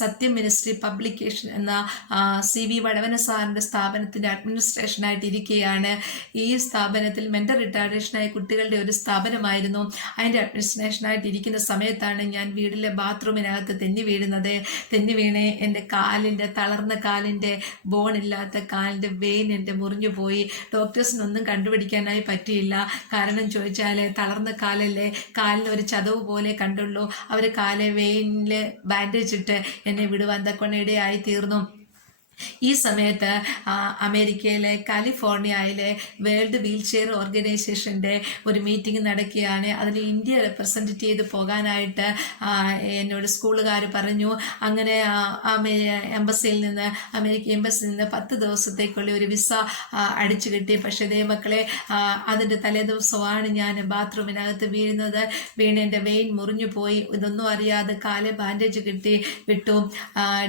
സത്യം മിനിസ്ട്രി പബ്ലിക്കേഷൻ എന്ന CV വടവന സാറിൻ്റെ സ്ഥാപനത്തിൻ്റെ അഡ്മിനിസ്ട്രേഷനായിട്ട് ഇരിക്കുകയാണ്. ഈ സ്ഥാപനം സ്ഥാപനത്തിൽ മെന്റൽ റിട്ടാർഡേഷനായ കുട്ടികളുടെ ഒരു സ്ഥാപനമായിരുന്നു. അതിൻ്റെ അഡ്മിനിസ്ട്രേഷനായിട്ട് ഇരിക്കുന്ന സമയത്താണ് ഞാൻ വീട്ടിലെ ബാത്റൂമിനകത്ത് തെന്നി വീഴുന്നത്. തെന്നി വീണ് എൻ്റെ കാലിൻ്റെ തളർന്ന കാലിൻ്റെ ബോണില്ലാത്ത കാലിൻ്റെ വെയിൻ എൻ്റെ മുറിഞ്ഞു പോയി. ഡോക്ടേഴ്സിനൊന്നും കണ്ടുപിടിക്കാനായി പറ്റിയില്ല. കാരണം ചോദിച്ചാൽ തളർന്ന കാലല്ലേ, കാലിന് ഒരു ചതവ് പോലെ കണ്ടുള്ളൂ. അവർ കാലെ വെയിനിൽ ബാൻഡേജ് ഇട്ട് എന്നെ വിടുവാൻ തക്കവണ്ണ തീർന്നു. ഈ സമയത്ത് അമേരിക്കയിലെ കാലിഫോർണിയയിലെ വേൾഡ് വീൽ ചെയർ ഓർഗനൈസേഷൻ്റെ ഒരു മീറ്റിംഗ് നടക്കുകയാണ്. അതിൽ ഇന്ത്യ റെപ്രസെൻറ്റ് ചെയ്ത് പോകാനായിട്ട് എന്നോട് സ്കൂളുകാർ പറഞ്ഞു. അങ്ങനെ അമേരിക്ക എംബസിയിൽ നിന്ന് 10 ദിവസത്തേക്കുള്ള ഒരു വിസ അടിച്ചു കിട്ടി. പക്ഷേ ദൈവമക്കളെ, അതിൻ്റെ തലേദിവസമാണ് ഞാൻ ബാത്റൂമിനകത്ത് വീണ് എൻ്റെ വെയിൻ മുറിഞ്ഞു പോയി. ഇതൊന്നും അറിയാതെ കാല് ബാൻഡേജ് വിട്ടു.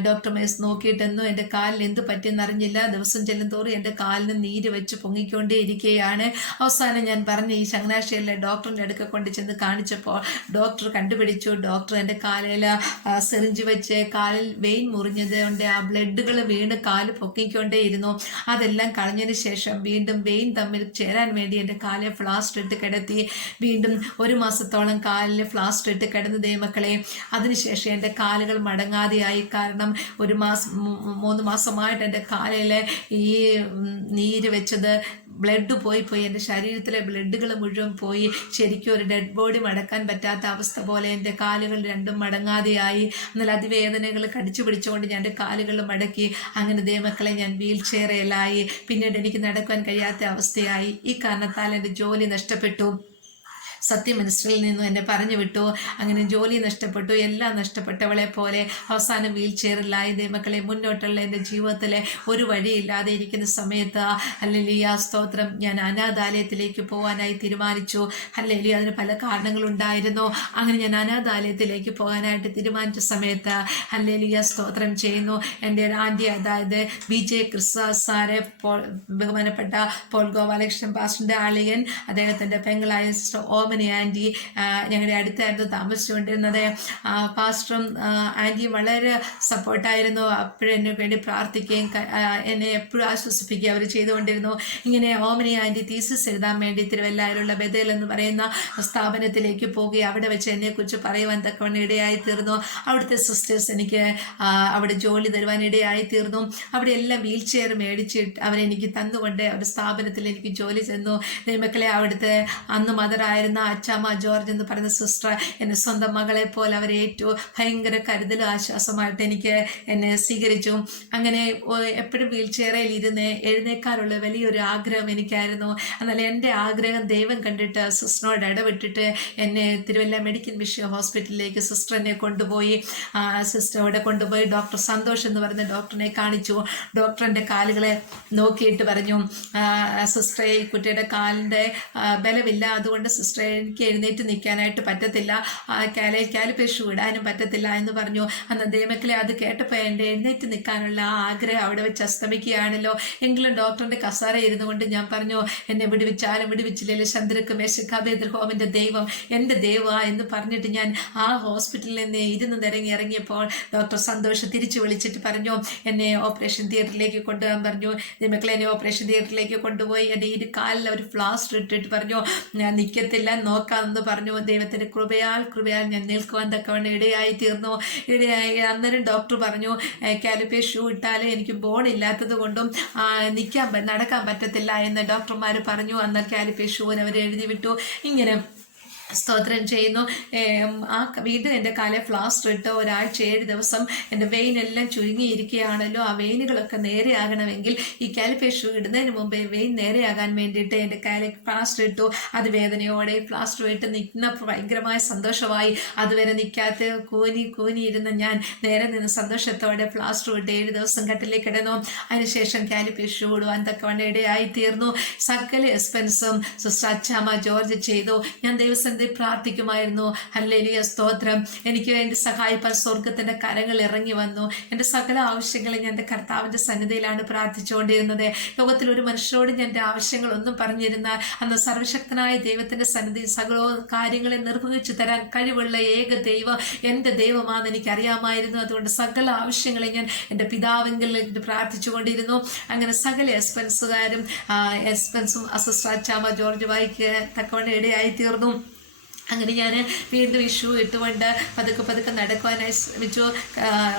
ഡോക്ടർമാർ നോക്കിയിട്ടെന്നും എൻ്റെ കാലിൽ എന്ത് പറ്റിയെന്നറിഞ്ഞില്ല. ദിവസം ചെല്ലുന്തോറും എൻ്റെ കാലിന് നീര് വെച്ച് പൊങ്ങിക്കൊണ്ടേ ഇരിക്കുകയാണ്. അവസാനം ഞാൻ പറഞ്ഞ് ഈ ചങ്ങനാശ്ശേരിയിലെ ഡോക്ടറിൻ്റെ അടുക്ക കൊണ്ട് ചെന്ന് കാണിച്ചപ്പോൾ ഡോക്ടർ കണ്ടുപിടിച്ചു. ഡോക്ടർ എൻ്റെ കാലിൽ സിറിഞ്ച് വെച്ച് കാലിൽ വെയിൻ മുറിഞ്ഞത് കൊണ്ട് ആ ബ്ലഡുകൾ വീണ് കാല് പൊക്കിക്കൊണ്ടേയിരുന്നു. അതെല്ലാം കളഞ്ഞതിന് ശേഷം വീണ്ടും വെയിൻ തമ്മിൽ ചേരാൻ വേണ്ടി എൻ്റെ കാലിൽ ഫ്ലാസ്റ്റർ ഇട്ട് കിടത്തി. വീണ്ടും 1 മാസത്തോളം കാലിൽ ഫ്ലാസ്റ്റർ ഇട്ട് കിടന്ന ദൈവമക്കളെ. അതിനുശേഷം എൻ്റെ കാലുകൾ മടങ്ങാതെയായി. കാരണം 3 മാസമായിട്ട് എൻ്റെ കാലിൽ ഈ നീര് വെച്ചത് ബ്ലഡ് പോയി എൻ്റെ ശരീരത്തിലെ ബ്ലഡുകൾ മുഴുവൻ പോയി. ശരിക്കും ഒരു ഡെഡ് ബോഡി മടക്കാൻ പറ്റാത്ത അവസ്ഥ പോലെ എൻ്റെ കാലുകൾ രണ്ടും മടങ്ങാതെയായി. എന്നാൽ അതിവേദനകൾ കടിച്ചു പിടിച്ചുകൊണ്ട് ഞാൻ എൻ്റെ കാലുകൾ മടക്കി. അങ്ങനെ ദൈവമക്കളെ, ഞാൻ വീൽ ചെയറിലായി. പിന്നീട് എനിക്ക് നടക്കാൻ കഴിയാത്ത അവസ്ഥയായി. ഈ കാരണത്താൽ എൻ്റെ ജോലി നഷ്ടപ്പെട്ടു. സത്യ മിനിസ്ട്രിയിൽ നിന്നും എന്നെ പറഞ്ഞു വിട്ടു. അങ്ങനെ ജോലി നഷ്ടപ്പെട്ടു, എല്ലാം നഷ്ടപ്പെട്ടവളെ പോലെ അവസാനം വീൽ ചെയറിലായി. ദൈവമക്കളെ, മുന്നോട്ടുള്ള എൻ്റെ ജീവിതത്തിലെ ഒരു വഴിയില്ലാതെ ഇരിക്കുന്ന സമയത്ത് ഹല്ലേലൂയ സ്തോത്രം, ഞാൻ അനാഥാലയത്തിലേക്ക് പോകാനായി തീരുമാനിച്ചു. ഹല്ലേലൂയ, അതിന് പല കാരണങ്ങളുണ്ടായിരുന്നു. അങ്ങനെ ഞാൻ അനാഥാലയത്തിലേക്ക് പോകാനായിട്ട് തീരുമാനിച്ച സമയത്ത് ഹല്ലേലൂയ സ്തോത്രം ചെയ്യുന്നു. എൻ്റെ ഒരു ആൻറ്റി, അതായത് BJ ക്രിസ്വാസ് സാറെ, ബഹുമാനപ്പെട്ട പോൾ ഗോപാലകൃഷ്ണൻ പാസ്റ്ററിൻ്റെ ആളിയൻ, അദ്ദേഹത്തിൻ്റെ പെങ്ങളായ സിസ്റ്റർ ഓമനി ആൻറ്റി ഞങ്ങളുടെ അടുത്തായിരുന്നു താമസിച്ചുകൊണ്ടിരുന്നത്. പാസ്റ്ററും ആൻറ്റിയും വളരെ സപ്പോർട്ടായിരുന്നു. അപ്പോഴും എന്നെ വേണ്ടി പ്രാർത്ഥിക്കുകയും എന്നെ എപ്പോഴും ആശ്വസിപ്പിക്കുകയും അവർ ചെയ്തുകൊണ്ടിരുന്നു. ഇങ്ങനെ ഓമനി ആൻറ്റി തീസിസ് എഴുതാൻ വേണ്ടി തിരുവല്ലായിലുള്ള ബഥേൽ എന്ന് പറയുന്ന സ്ഥാപനത്തിലേക്ക് പോകുകയും അവിടെ വെച്ച് എന്നെക്കുറിച്ച് പറയുവാൻ തക്കവണ്ണം ഇടയായി തീർന്നു. അവിടുത്തെ സിസ്റ്റേഴ്സ് എനിക്ക് അവിടെ ജോലി തരുവാൻ ഇടയായി തീർന്നു. അവിടെ എല്ലാം വീൽ ചെയർ മേടിച്ചിട്ട് അവരെനിക്ക് തന്നുകൊണ്ട് ഒരു സ്ഥാപനത്തിൽ എനിക്ക് ജോലി ചെന്നു. ദൈവമക്കളെ, അവിടുത്തെ അന്ന് മദറായിരുന്ന അച്ചാമ്മ ജോർജ് എന്ന് പറയുന്ന സിസ്റ്റർ എന്നെ സ്വന്തം മകളെ പോലെ അവരെ ഏറ്റവും ഭയങ്കര കരുതലും ആശ്വാസമായിട്ട് എന്നെ സ്വീകരിച്ചു. അങ്ങനെ എപ്പോഴും വീൽ ചെയറിൽ ഇരുന്ന് എഴുന്നേക്കാനുള്ള വലിയൊരു ആഗ്രഹം എനിക്കായിരുന്നു. എന്നാൽ എൻ്റെ ആഗ്രഹം ദൈവം കണ്ടിട്ട് സിസ്റ്ററിനോട് ഇടപെട്ടിട്ട് എന്നെ തിരുവല്ല മെഡിക്കൽ മിഷൻ ഹോസ്പിറ്റലിലേക്ക് സിസ്റ്റർ എന്നെ കൊണ്ടുപോയി. സിസ്റ്റർ അവിടെ കൊണ്ടുപോയി ഡോക്ടർ സന്തോഷ് എന്ന് പറയുന്ന ഡോക്ടറിനെ കാണിച്ചു. ഡോക്ടറിൻ്റെ കാലുകളെ നോക്കിയിട്ട് പറഞ്ഞു, സിസ്റ്ററെ, ഈ കുട്ടിയുടെ കാലിൻ്റെ ബലമില്ല, അതുകൊണ്ട് സിസ്റ്ററെ എനിക്ക് എഴുന്നേറ്റ് നിൽക്കാനായിട്ട് പറ്റത്തില്ല, കാലിപ്പേഷു ഇടാനും പറ്റത്തില്ല എന്ന് പറഞ്ഞു. അന്ന് ദൈവമക്കളെ, അത് കേട്ടപ്പോൾ എൻ്റെ എഴുന്നേറ്റ് നിൽക്കാനുള്ള ആ ആഗ്രഹം അവിടെ വെച്ച് അസ്തമിക്കുകയാണല്ലോ. എങ്കിലും ഡോക്ടറിൻ്റെ കസാര ഇരുന്നു കൊണ്ട് ഞാൻ പറഞ്ഞു, എന്നെ വിടുവിച്ചാലും വിടുവിച്ചില്ലെങ്കിൽ ചന്ദ്രക്ക് മേശക്കാബേദ്രഹോമിൻ്റെ ദൈവം എൻ്റെ ദൈവ എന്ന് പറഞ്ഞിട്ട് ഞാൻ ആ ഹോസ്പിറ്റലിൽ നിന്ന് ഇറങ്ങിയപ്പോൾ ഡോക്ടർ സന്തോഷ് തിരിച്ചു വിളിച്ചിട്ട് പറഞ്ഞു, എന്നെ ഓപ്പറേഷൻ തിയേറ്ററിലേക്ക് കൊണ്ടുപോകാൻ പറഞ്ഞു. ദൈവമക്കളെ, എന്നെ ഓപ്പറേഷൻ തിയേറ്ററിലേക്ക് കൊണ്ടുപോയി എൻ്റെ ഈ കാലിൽ ഒരു പ്ലാസ്റ്റർ ഇട്ടിട്ട് പറഞ്ഞു, ഞാൻ നിൽക്കത്തില്ല, നോക്കാമെന്ന് പറഞ്ഞു. ദൈവത്തിൻ്റെ കൃപയാൽ ഞാൻ നിൽക്കുവാൻ തക്കവണ്ണം ഇടയായി തീർന്നു. അന്നേരം ഡോക്ടർ പറഞ്ഞു, കാലിപ്പേ ഷൂ ഇട്ടാൽ എനിക്ക് ബോൺ ഇല്ലാത്തത് കൊണ്ടും നടക്കാൻ പറ്റത്തില്ല എന്ന് ഡോക്ടർമാർ പറഞ്ഞു. എന്നാൽ കാലിപ്പേ ഷൂവിന് അവർ എഴുതി വിട്ടു. ഇങ്ങനെ സ്തോത്രം ചെയ്യുന്നു. വീണ്ടും എൻ്റെ കാലിൽ പ്ലാസ്റ്റർ ഇട്ട് ഒരാഴ്ച 7 ദിവസം എൻ്റെ വെയിനെല്ലാം ചുരുങ്ങിയിരിക്കുകയാണല്ലോ. ആ വെയിനുകളൊക്കെ നേരെയാകണമെങ്കിൽ ഈ കാലിപ്പേ ഷൂ ഇടുന്നതിന് മുമ്പേ വെയിൻ നേരെയാകാൻ വേണ്ടിയിട്ട് എൻ്റെ കാലിൽ പ്ലാസ്റ്റർ ഇട്ടു. അത് വേദനയോടെ പ്ലാസ്റ്റർ ഇട്ട് നിൽക്കുന്നപ്പോൾ ഭയങ്കരമായ സന്തോഷമായി. അതുവരെ നിൽക്കാത്ത കൂനി ഇരുന്ന് ഞാൻ നേരെ നിന്ന് സന്തോഷത്തോടെ പ്ലാസ്റ്റർ ഇട്ട് 7 ദിവസം കട്ടിലേക്ക് കിടന്നു. അതിനുശേഷം കാലിപ്പേ ഷൂ ഇടുവാൻ തക്കവണ്ണം ഇടയായി തീർന്നു. സകല എക്സ്പെൻസും സിസ്റ്റർ അച്ചാമ്മ ജോർജ് ചെയ്തു. ഞാൻ ദൈവസന്നിധിയിൽ ദൈവസന്നിധി പ്രാർത്ഥിക്കുമായിരുന്നു. ഹല്ലേലൂയ, സ്തോത്രം. എനിക്ക് വേണ്ടി സഹായിപ്പാൻ സ്വർഗത്തിന്റെ കരങ്ങൾ ഇറങ്ങി വന്നു. എൻ്റെ സകല ആവശ്യങ്ങളെ ഞാൻ എൻ്റെ കർത്താവിൻ്റെ സന്നിധിയിലാണ് പ്രാർത്ഥിച്ചുകൊണ്ടിരുന്നത്. ലോകത്തിൽ ഒരു മനുഷ്യരോട് ഞാൻ എൻ്റെ ആവശ്യങ്ങളൊന്നും പറഞ്ഞിരുന്നാൽ അന്ന് സർവശക്തനായ ദൈവത്തിൻ്റെ സന്നിധി സകല കാര്യങ്ങളെ നിർവഹിച്ചു തരാൻ കഴിവുള്ള ഏക ദൈവം എൻ്റെ ദൈവമാണെന്ന് എനിക്കറിയാമായിരുന്നു. അതുകൊണ്ട് സകല ആവശ്യങ്ങളെ ഞാൻ എൻ്റെ പിതാവെങ്കിൽ പ്രാർത്ഥിച്ചുകൊണ്ടിരുന്നു. അങ്ങനെ സകല എക്സ്പെൻസും അസിസ്റ്റ്രാച്ചാമ ജോർജ് വായിക്ക് തക്കവണ്ണം ഇടയായി തീർന്നു. അങ്ങനെ ഞാൻ വീണ്ടും ഇഷ്യൂ ഇട്ടുകൊണ്ട് പതുക്കെ നടക്കുവാനായി ശ്രമിച്ചു.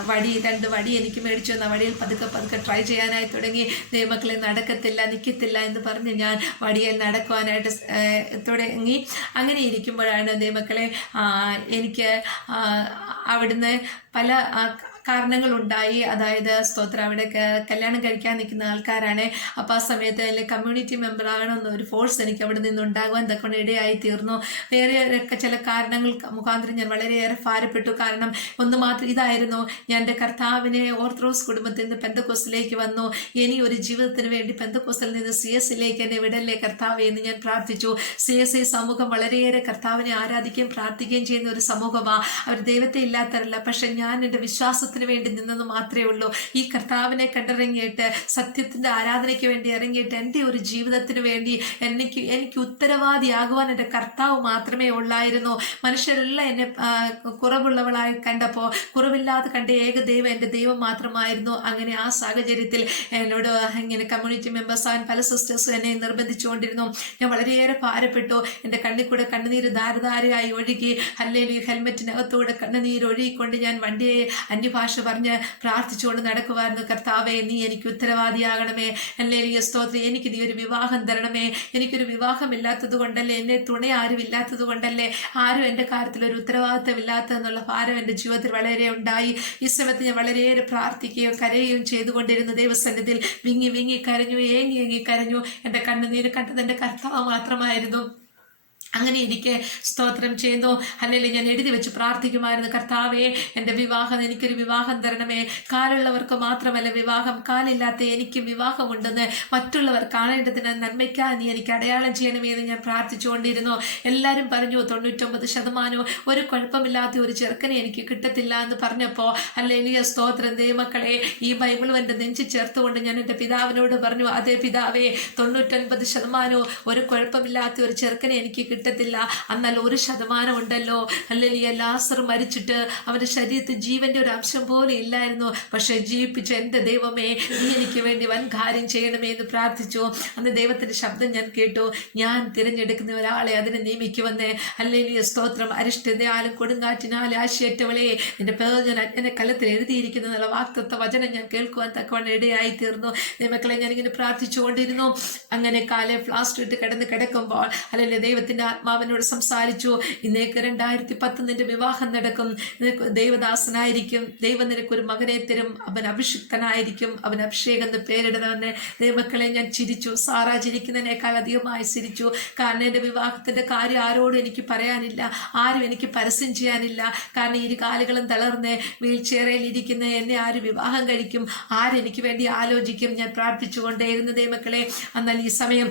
2 വടി എനിക്ക് മേടിച്ചു തന്ന വടിയിൽ പതുക്കെ ട്രൈ ചെയ്യാനായി തുടങ്ങി. ദൈവമക്കളെ നിൽക്കത്തില്ല എന്ന് പറഞ്ഞ് ഞാൻ വടിയിൽ നടക്കുവാനായിട്ട് തുടങ്ങി. അങ്ങനെ ഇരിക്കുമ്പോഴാണ് ദൈവമക്കളെ എനിക്ക് അവിടുന്ന് പല കാരണങ്ങളുണ്ടായി. അതായത് സ്തോത്രം, അവിടെ കല്യാണം കഴിക്കാൻ നിൽക്കുന്ന ആൾക്കാരാണ്. അപ്പോൾ ആ സമയത്ത് അതിൽ കമ്മ്യൂണിറ്റി മെമ്പർ ആകണമെന്ന് ഒരു ഫോഴ്സ് എനിക്ക് അവിടെ നിന്നുണ്ടാകുവാൻ തക്കൊണ്ട് ഇടയായി തീർന്നു. വേറെയൊക്കെ ചില കാരണങ്ങൾ മുഖാന്തരം ഞാൻ വളരെയേറെ ഭാരപ്പെട്ടു. കാരണം ഒന്ന് മാത്രം ഇതായിരുന്നു, ഞാൻ എൻ്റെ കർത്താവിനെ ഓർത്തഡോക്സ് കുടുംബത്തിൽ നിന്ന് പെന്തക്കോസ്തിലേക്ക് വന്നു. ഇനി ഒരു ജീവിതത്തിന് വേണ്ടി പെന്തക്കോസ്തിൽ നിന്ന് CSIലേക്ക് എന്നെ വിടല്ലേ കർത്താവേ എന്ന് ഞാൻ പ്രാർത്ഥിച്ചു. CSI സമൂഹം വളരെയേറെ കർത്താവിനെ ആരാധിക്കുകയും പ്രാർത്ഥിക്കുകയും ചെയ്യുന്ന ഒരു സമൂഹമാണ്. അവർ ദൈവത്തെ ഇല്ലാത്തവരല്ല. പക്ഷെ ഞാൻ എൻ്റെ വിശ്വാസത്തിന് വേണ്ടി നിന്നെന്ന് മാത്രമേ ഉള്ളൂ. ഈ കർത്താവിനെ കണ്ടിറങ്ങിയിട്ട് സത്യത്തിൻ്റെ ആരാധനയ്ക്ക് വേണ്ടി ഇറങ്ങിയിട്ട് എൻ്റെ ഒരു ജീവിതത്തിന് വേണ്ടി എനിക്ക് ഉത്തരവാദിയാകുവാൻ എൻ്റെ കർത്താവ് മാത്രമേ ഉള്ളായിരുന്നു. മനുഷ്യരെല്ലാം എന്നെ കുറവുള്ളവളായി കണ്ടപ്പോൾ കുറവില്ലാതെ കണ്ട ഏക ദൈവം എൻ്റെ ദൈവം മാത്രമായിരുന്നു. അങ്ങനെ ആ സാഹചര്യത്തിൽ എന്നോട് ഇങ്ങനെ കമ്മ്യൂണിറ്റി മെമ്പേഴ്സ് ആവാൻ പല സിസ്റ്റേഴ്സും എന്നെ നിർബന്ധിച്ചുകൊണ്ടിരുന്നു. ഞാൻ വളരെയേറെ ഭാരപ്പെട്ടു. എൻ്റെ കണ്ണിൽ കൂടെ കണ്ണുനീര് ധാരധാരയായി ഒഴുകി. ഹല്ലേലൂയ, ഹെൽമെറ്റിനകത്തൂടെ കണ്ണുനീര് ഒഴുകിക്കൊണ്ട് ഞാൻ വണ്ടിയെ അന്യഭാഷ പറഞ്ഞ് പ്രാർത്ഥിച്ചുകൊണ്ട് നടക്കുമായിരുന്നു. കർത്താവേ, നീ എനിക്ക് ഉത്തരവാദിയാകണമേ. ഹല്ലേലൂയ, സ്തോത്രം. എനിക്ക് നീ ഒരു വിവാഹം തരണമേ. എനിക്കൊരു വിവാഹമില്ലാത്തത് കൊണ്ടല്ലേ, എന്നെ തുണ ആരും ഇല്ലാത്തത് കൊണ്ടല്ലേ, ആരും എൻ്റെ കാര്യത്തിൽ ഒരു ഉത്തരവാദിത്തം ഇല്ലാത്തതെന്നുള്ള ഭാരം എൻ്റെ ജീവിതത്തിൽ വളരെ ഉണ്ടായി. ഈ സമയത്ത് ഞാൻ വളരെയേറെ പ്രാർത്ഥിക്കുകയും കരയുകയും ചെയ്തുകൊണ്ടിരുന്ന ദൈവസന്നിധിയിൽ വിങ്ങി കരഞ്ഞു, ഏങ്ങി കരഞ്ഞു. എൻ്റെ കണ്ണുനീര് കണ്ടത് എൻ്റെ കർത്താവ് മാത്രമായിരുന്നു. അങ്ങനെ എനിക്ക് സ്തോത്രം ചെയ്യുന്നു. അല്ലെങ്കിൽ ഞാൻ എഴുതി വെച്ച് പ്രാർത്ഥിക്കുമായിരുന്നു, കർത്താവേ, എൻ്റെ വിവാഹം, എനിക്കൊരു വിവാഹം തരണമേ. കാലുള്ളവർക്ക് മാത്രമല്ല വിവാഹം, കാലില്ലാത്ത എനിക്ക് വിവാഹമുണ്ടെന്ന് മറ്റുള്ളവർ കാണേണ്ടതിന് നന്മയ്ക്കാ നീ എനിക്ക് അടയാളം ചെയ്യണമേ എന്ന് ഞാൻ പ്രാർത്ഥിച്ചുകൊണ്ടിരുന്നു. എല്ലാവരും പറഞ്ഞു 99% ഒരു കുഴപ്പമില്ലാത്ത ഒരു ചെറുക്കനെ എനിക്ക് കിട്ടത്തില്ല എന്ന് പറഞ്ഞപ്പോൾ, ഹല്ലേലൂയ, സ്തോത്രം. ദൈവമക്കളെ, ഈ ബൈബിളും എൻ്റെ നെഞ്ചിൽ ചേർത്തുകൊണ്ട് ഞാൻ എൻ്റെ പിതാവിനോട് പറഞ്ഞു, അതേ പിതാവേ, 99% ഒരു കുഴപ്പമില്ലാത്ത ഒരു ചെറുക്കനെ എനിക്ക് കിട്ടത്തില്ല. എന്നാൽ 1% ഉണ്ടല്ലോ. ഹല്ലേലൂയ, ലാസർ മരിച്ചിട്ട് അവന്റെ ശരീരത്തിൽ ജീവന്റെ ഒരു അംശം പോലെ ഇല്ലായിരുന്നു. പക്ഷെ ജീവിപ്പിച്ച എൻ്റെ ദൈവമേ, നീ എനിക്ക് വേണ്ടി വൻ കാര്യം ചെയ്യണമേ എന്ന് പ്രാർത്ഥിച്ചു. അന്ന് ദൈവത്തിന്റെ ശബ്ദം ഞാൻ കേട്ടു, ഞാൻ തിരഞ്ഞെടുക്കുന്ന ഒരാളെ അതിനെ നിയമിക്കുമെന്ന്. ഹല്ലേലൂയ, സ്തോത്രം. അരിഷ്ടതയാലും കൊടുങ്കാറ്റിനാലും ആശയേറ്റവളെ, നിന്റെ പേര് ഞാൻ അജ്ഞന്റെ കലത്തിൽ എഴുതിയിരിക്കുന്ന വാക്തത്വ വചനം ഞാൻ കേൾക്കുവാൻ തക്കവണ്ണം ഇടയായി തീർന്നു. ദൈവമക്കളെ, ഞാനിങ്ങനെ പ്രാർത്ഥിച്ചുകൊണ്ടിരുന്നു. അങ്ങനെ കാലെ ഫ്ലാസ്റ്റ് ഇട്ട് കിടക്കുമ്പോൾ അല്ലെങ്കിൽ ദൈവത്തിന്റെ ആത്മാവിനോട് സംസാരിച്ചു, ഇന്നേക്ക് 2010 നിന്റെ വിവാഹം നടക്കും. നിനക്ക് ദൈവദാസനായിരിക്കും. ദൈവം നിനക്കൊരു മകനെ തരും. അവൻ അഭിഷിക്തനായിരിക്കും. അവൻ അഭിഷേകം എന്ന് പേരിടുന്നവനെ. ദൈവമക്കളെ, ഞാൻ ചിരിച്ചു. സാറാ ചിരിക്കുന്നതിനേക്കാൾ അധികമായി ചിരിച്ചു. കാരണം എൻ്റെ വിവാഹത്തിന്റെ കാര്യം ആരോടും എനിക്ക് പറയാനില്ല, ആരും എനിക്ക് പരസ്യം ചെയ്യാനില്ല. കാരണം ഇരു കാലുകളും തളർന്ന് വീൽ ചെയറിൽ ഇരിക്കുന്ന എന്നെ ആര് വിവാഹം കഴിക്കും? ആരെനിക്ക് വേണ്ടി ആലോചിക്കും? ഞാൻ പ്രാർത്ഥിച്ചുകൊണ്ടേയിരുന്നു ദൈവമക്കളെ. എന്നാൽ ഈ സമയം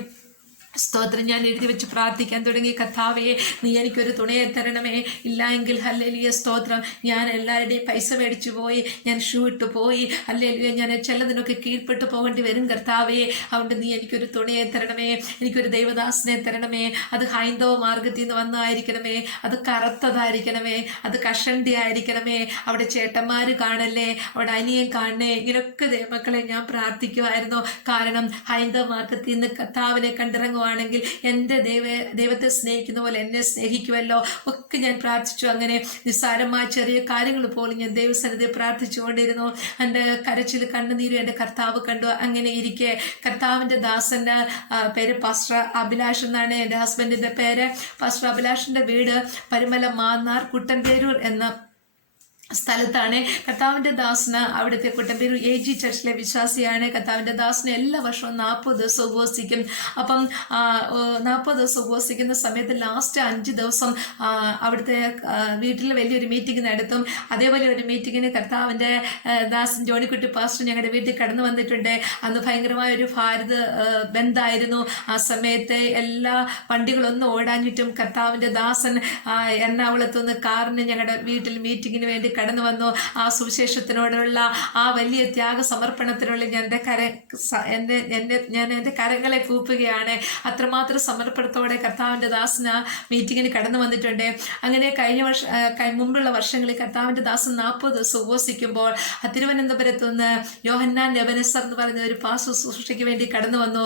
സ്തോത്രം ഞാൻ എഴുതി വെച്ച് പ്രാർത്ഥിക്കാൻ തുടങ്ങി, കർത്താവേ, നീ എനിക്കൊരു തുണയെ തരണമേ. ഇല്ല എങ്കിൽ ഹല്ലേലൂയ, സ്തോത്രം, ഞാൻ എല്ലാവരുടെയും പൈസ മേടിച്ചു പോയി, ഞാൻ ഷൂ ഇട്ട് പോയി, ഹല്ലേലൂയ, ഞാൻ ചിലതിനൊക്കെ കീഴ്പ്പെട്ടു പോകേണ്ടി വരും കർത്താവേ. അതുകൊണ്ട് നീ എനിക്കൊരു തുണയെ തരണമേ, എനിക്കൊരു ദൈവദാസനെ തരണമേ. അത് ഹൈന്ദവ മാർഗത്തിൽ നിന്ന് വന്നതായിരിക്കണമേ, അത് കറുത്തതായിരിക്കണമേ, അത് കഷണ്ടി ആയിരിക്കണമേ. അവിടെ ചേട്ടന്മാർ കാണല്ലേ, അവിടെ അനിയൻ കാണണേ. ഇങ്ങനെയൊക്കെ ദൈവമക്കളെ ഞാൻ പ്രാർത്ഥിക്കുമായിരുന്നു. കാരണം ഹൈന്ദവ മാർഗത്തിൽ നിന്ന് കർത്താവിനെ കണ്ടിറങ്ങും ണെങ്കിൽ എൻ്റെ ദൈവത്തെ സ്നേഹിക്കുന്ന പോലെ എന്നെ സ്നേഹിക്കുമല്ലോ ഒക്കെ ഞാൻ പ്രാർത്ഥിച്ചു. അങ്ങനെ നിസ്സാരമായ ചെറിയ കാര്യങ്ങൾ പോലും ഞാൻ ദൈവസന്നിധിയെ പ്രാർത്ഥിച്ചുകൊണ്ടിരുന്നു. എൻ്റെ കരച്ചിൽ കണ്ണുനീരും എൻ്റെ കർത്താവ് കണ്ടു. അങ്ങനെ ഇരിക്കെ കർത്താവിൻ്റെ ദാസൻ്റെ പേര് പാസ്റ്റർ അഭിലാഷ് എന്നാണ്. എൻ്റെ ഹസ്ബൻഡിൻ്റെ പേര്. പാസ്റ്റർ അഭിലാഷിൻ്റെ വീട് പരിമല മാന്നാർ കുട്ടൻപേരൂർ എന്ന സ്ഥലത്താണ്. കർത്താവിൻ്റെ ദാസന് അവിടുത്തെ കുട്ടമ്പേരു AG ചർച്ചിലെ വിശ്വാസിയാണ്. കർത്താവിൻ്റെ ദാസന് എല്ലാ വർഷവും 40 ദിവസം ഉപവസിക്കും. അപ്പം 40 ദിവസം ഉപവസിക്കുന്ന സമയത്ത് ലാസ്റ്റ് 5 ദിവസം അവിടുത്തെ വീട്ടിൽ വലിയൊരു മീറ്റിംഗ് നടത്തും. അതേപോലെ ഒരു മീറ്റിങ്ങിന് കർത്താവിൻ്റെ ദാസൻ ജോണിക്കുട്ടി പാസ്റ്റർ ഞങ്ങളുടെ വീട്ടിൽ കടന്നു വന്നിട്ടുണ്ട്. അന്ന് ഭയങ്കരമായ ഒരു ഭാരത് ബന്ധായിരുന്നു. ആ സമയത്ത് എല്ലാ വണ്ടികളൊന്നും ഓടാഞ്ഞിട്ടും കർത്താവിൻ്റെ ദാസൻ എറണാകുളത്തുനിന്ന് കാറിന് ഞങ്ങളുടെ വീട്ടിൽ മീറ്റിങ്ങിന് വേണ്ടി കടന്നു വന്നു. ആ സുവിശേഷത്തിനോടുള്ള ആ വലിയ ത്യാഗ സമർപ്പണത്തിനുള്ള ഞാൻ എൻ്റെ കരങ്ങളെ കൂപ്പുകയാണ്. അത്രമാത്രം സമർപ്പണത്തോടെ കർത്താവിൻ്റെ ദാസന് മീറ്റിങ്ങിന് കടന്നു വന്നിട്ടുണ്ട്. അങ്ങനെ മുമ്പുള്ള വർഷങ്ങളിൽ കർത്താവിൻ്റെ ദാസൻ 40 ദിവസം ഉപവസിക്കുമ്പോൾ തിരുവനന്തപുരത്ത് നിന്ന് യോഹന്നാൻ എബനേസർ എന്ന് പറയുന്ന ഒരു പാസ്റ്റർ ശുശ്രൂഷയ്ക്ക് വേണ്ടി കടന്നു വന്നു.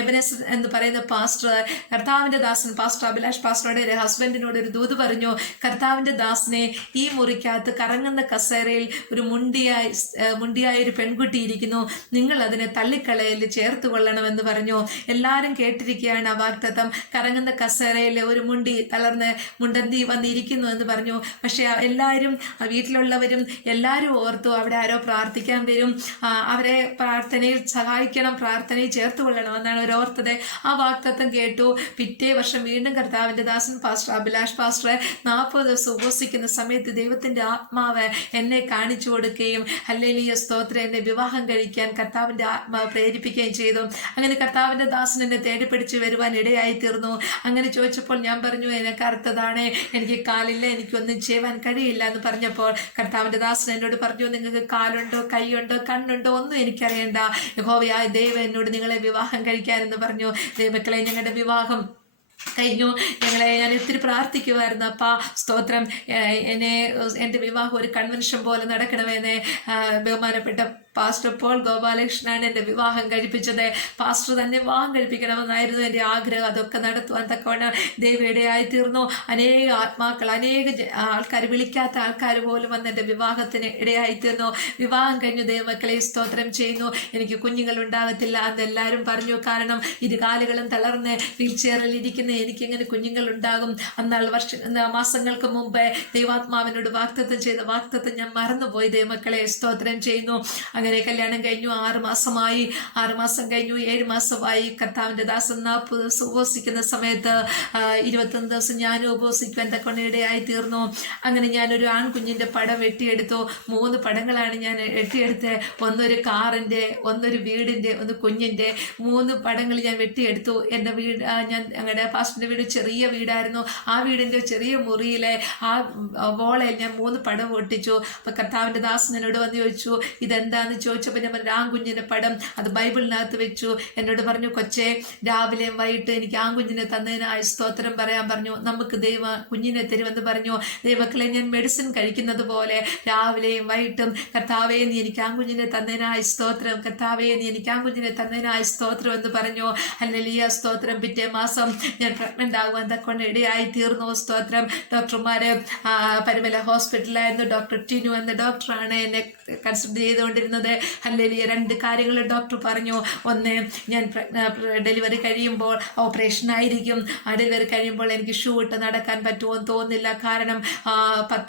എബനേസർ എന്ന് പറയുന്ന പാസ്റ്റർ കർത്താവിൻ്റെ ദാസൻ പാസ്റ്റർ അഭിലാഷ് പാസ്റ്ററുടെ ഹസ്ബൻഡിനോട് ഒരു ദൂത് പറഞ്ഞു. കർത്താവിൻ്റെ ദാസനെ ഈ മുറിക്കകത്ത് കറങ്ങുന്ന കസേരയിൽ ഒരു മുണ്ടിയായ ഒരു പെൺകുട്ടി ഇരിക്കുന്നു, നിങ്ങൾ അതിനെ തള്ളിക്കളയിൽ ചേർത്ത് കൊള്ളണമെന്ന് പറഞ്ഞു. എല്ലാവരും കേട്ടിരിക്കുകയാണ് ആ വാഗ്ദത്തം. കറങ്ങുന്ന കസേരയിൽ ഒരു മുണ്ടി തളർന്ന് മുണ്ടന്തി വന്നിരിക്കുന്നു എന്ന് പറഞ്ഞു. പക്ഷെ എല്ലാവരും വീട്ടിലുള്ളവരും എല്ലാവരും ഓർത്തു അവിടെ ആരോ പ്രാർത്ഥിക്കാൻ വരും, അവരെ പ്രാർത്ഥനയിൽ സഹായിക്കണം, പ്രാർത്ഥനയിൽ ചേർത്ത് കൊള്ളണമെന്നാണ് അവർ ഓർത്തത്. ആ വാഗ്ദത്തം കേട്ടു. പിറ്റേ വർഷം വീണ്ടും കർത്താവിൻ്റെ ദാസൻ പാസ്റ്റർ അഭിലാഷ് പാസ്റ്റർ 40 ദിവസം ഉപവസിക്കുന്ന സമയത്ത് ദൈവത്തിൻ്റെ ആത്മാവ് എന്നെ കാണിച്ചു കൊടുക്കുകയും ഹല്ലേലൂയ സ്തോത്രം എന്നെ വിവാഹം കഴിക്കാൻ കർത്താവിൻ്റെ ആത്മാവ് പ്രേരിപ്പിക്കുകയും ചെയ്തു. അങ്ങനെ കർത്താവിൻ്റെ ദാസൻ എന്നെ തേടിപ്പിടിച്ച് വരുവാൻ ഇടയായി തീർന്നു. അങ്ങനെ ചോദിച്ചപ്പോൾ ഞാൻ പറഞ്ഞു, എനിക്ക് അർത്ഥതാണ്, എനിക്ക് കാലില്ല, എനിക്കൊന്നും ചെയ്യുവാൻ കഴിയില്ല എന്ന് പറഞ്ഞപ്പോൾ കർത്താവിൻ്റെ ദാസൻ എന്നോട് പറഞ്ഞു, നിങ്ങൾക്ക് കാലുണ്ടോ, കൈയുണ്ടോ, കണ്ണുണ്ടോ ഒന്നും എനിക്കറിയണ്ട, യഹോവയായ ദൈവം എന്നോട് നിങ്ങളെ വിവാഹം കഴിക്കാനെന്ന് പറഞ്ഞു. ദൈവമക്കളെ, ഞങ്ങളുടെ വിവാഹം കഴിഞ്ഞു. ഞാൻ ഒത്തിരി പ്രാർത്ഥിക്കുമായിരുന്നു, അപ്പാ സ്തോത്രം, എൻ്റെ വിവാഹം ഒരു കൺവെൻഷൻ പോലെ നടക്കണമെന്ന്. ബഹുമാനപ്പെട്ട പാസ്റ്റർ പോൾ ഗോപാലകൃഷ്ണനാണ് എൻ്റെ വിവാഹം കഴിപ്പിച്ചത്. പാസ്റ്റർ തന്നെ വിവാഹം കഴിപ്പിക്കണമെന്നായിരുന്നു എൻ്റെ ആഗ്രഹം. അതൊക്കെ നടത്തുവാൻ തക്കവണ്ണം ദൈവം ഇടയായി തീർന്നു. അനേക ആത്മാക്കൾ, അനേക ആൾക്കാർ, വിളിക്കാത്ത ആൾക്കാർ പോലും വന്ന് എൻ്റെ വിവാഹത്തിന് ഇടയായി തീർന്നു. വിവാഹം കഴിഞ്ഞു. ദൈവമക്കളെ സ്തോത്രം ചെയ്യുന്നു. എനിക്ക് കുഞ്ഞുങ്ങൾ ഉണ്ടാകത്തില്ല എന്ന് എല്ലാവരും പറഞ്ഞു. കാരണം ഇരുകാലുകളും തളർന്ന് വീൽ ചെയറിൽ ഇരിക്കുന്ന എനിക്കിങ്ങനെ കുഞ്ഞുങ്ങൾ ഉണ്ടാകും. എന്നാൽ മാസങ്ങൾക്ക് മുമ്പേ ദൈവാത്മാവിനോട് വാഗ്ദത്തം ചെയ്ത വാഗ്ദത്തം ഞാൻ മറന്നുപോയി. ദൈവമക്കളെ സ്തോത്രം ചെയ്യുന്നു. അങ്ങനെ കല്യാണം കഴിഞ്ഞു. 6 മാസമായി. 6 മാസം കഴിഞ്ഞു. 7 മാസമായി. കർത്താവിൻ്റെ ദാസൻ 40 ദിവസം ഉപവസിക്കുന്ന സമയത്ത് 21 ദിവസം ഞാൻ ഉപവസിക്കുവാൻ തക്കൊണ്ട് ഇടയായി തീർന്നു. അങ്ങനെ ഞാനൊരു ആൺകുഞ്ഞിൻ്റെ പടം വെട്ടിയെടുത്തു. 3 പടങ്ങളാണ് ഞാൻ വെട്ടിയെടുത്ത്. ഒന്നൊരു കാറിൻ്റെ, ഒന്നൊരു വീടിൻ്റെ, ഒന്ന് കുഞ്ഞിൻ്റെ. 3 പടങ്ങൾ ഞാൻ വെട്ടിയെടുത്തു. എൻ്റെ വീട്, ഞാൻ ഞങ്ങളുടെ പാസ്റ്ററിൻ്റെ വീട് ചെറിയ വീടായിരുന്നു. ആ വീടിൻ്റെ ചെറിയ മുറിയിലെ ആ വോളയിൽ ഞാൻ 3 പടം ഒട്ടിച്ചു. അപ്പോൾ കർത്താവിൻ്റെ ദാസൻ എന്നോട് വന്ന് ചോദിച്ചു, ഇതെന്താന്ന് ചോദിച്ചപ്പോൾ ഞാൻ പറഞ്ഞു, ആൺകുഞ്ഞിൻ്റെ പടം. അത് ബൈബിളിനകത്ത് വെച്ചു. എന്നോട് പറഞ്ഞു, കൊച്ചേ, രാവിലെയും വൈകിട്ട് എനിക്ക് ആൺകുഞ്ഞിനെ തന്നതിനായി സ്തോത്രം പറയാൻ പറഞ്ഞു. നമുക്ക് കുഞ്ഞിനെ തരുമെന്ന് പറഞ്ഞു. ദൈവമക്കളെ, ഞാൻ മെഡിസിൻ കഴിക്കുന്നത് പോലെ രാവിലെയും വൈകിട്ടും കർത്താവേ നീ എനിക്ക് ആൺകുഞ്ഞിനെ തന്നതിനായി സ്തോത്രം, കർത്താവേ നീ എനിക്ക് ആൺകുഞ്ഞിനെ തന്നതിനായി സ്തോത്രം എന്ന് പറഞ്ഞു. ഹല്ലേലൂയ സ്തോത്രം. പിറ്റേ മാസം ഞാൻ പ്രഗ്നൻ്റ് ആകുവാൻ തക്കൊണ്ട് ഇടയായി തീർന്നു. സ്തോത്രം. ഡോക്ടർമാര് പരിമല ഹോസ്പിറ്റലായിരുന്നു. ഡോക്ടർ ടിനു എന്ന ഡോക്ടറാണ് എന്നെ കൺസൾട്ട് ചെയ്തുകൊണ്ടിരുന്നത്. ഹല്ലേലൂയ. 2 കാര്യങ്ങൾ ഡോക്ടർ പറഞ്ഞു. ഒന്ന്, ഞാൻ ഡെലിവറി കഴിയുമ്പോൾ ഓപ്പറേഷൻ ആയിരിക്കും. ആ ഡെലിവറി കഴിയുമ്പോൾ എനിക്ക് ഷൂ ഇട്ട് നടക്കാൻ പറ്റുമോ എന്ന് തോന്നുന്നില്ല. കാരണം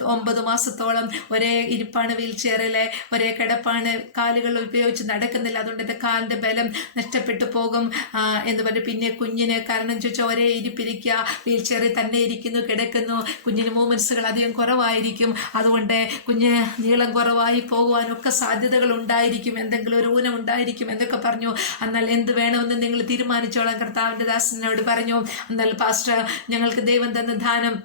9 മാസത്തോളം ഒരേ ഇരിപ്പാണ്, വീൽ ചെയറിലെ ഒരേ കിടപ്പാണ്, കാലുകൾ ഉപയോഗിച്ച് നടക്കുന്നില്ല. അതുകൊണ്ട് എൻ്റെ കാലിൻ്റെ ബലം നഷ്ടപ്പെട്ടു പോകും എന്ന് പറഞ്ഞു. പിന്നെ കുഞ്ഞിന് കാരണം ചോദിച്ചാൽ ഒരേ ഇരിപ്പിരിക്കുക, വീൽ ചെയറിൽ തന്നെ ഇരിക്കുന്നു, കിടക്കുന്നു. കുഞ്ഞിന് മൂവ്മെൻറ്റ്സുകൾ അധികം കുറവായിരിക്കും. അതുകൊണ്ട് കുഞ്ഞ് നീളം കുറവായി പോകുവാനൊക്കെ സാധ്യതകൾ ഉണ്ടായിരിക്കും, എന്തെങ്കിലും ഒരു ഊനം ഉണ്ടായിരിക്കും എന്നൊക്കെ പറഞ്ഞു. എന്നാൽ എന്ത് വേണമെന്ന് നിങ്ങൾ തീരുമാനിച്ചോളാം കർത്താവിൻ്റെ ദാസനോട് പറഞ്ഞു. എന്നാൽ പാസ്റ്റർ, ഞങ്ങൾക്ക് ദൈവം തന്ന ദാനം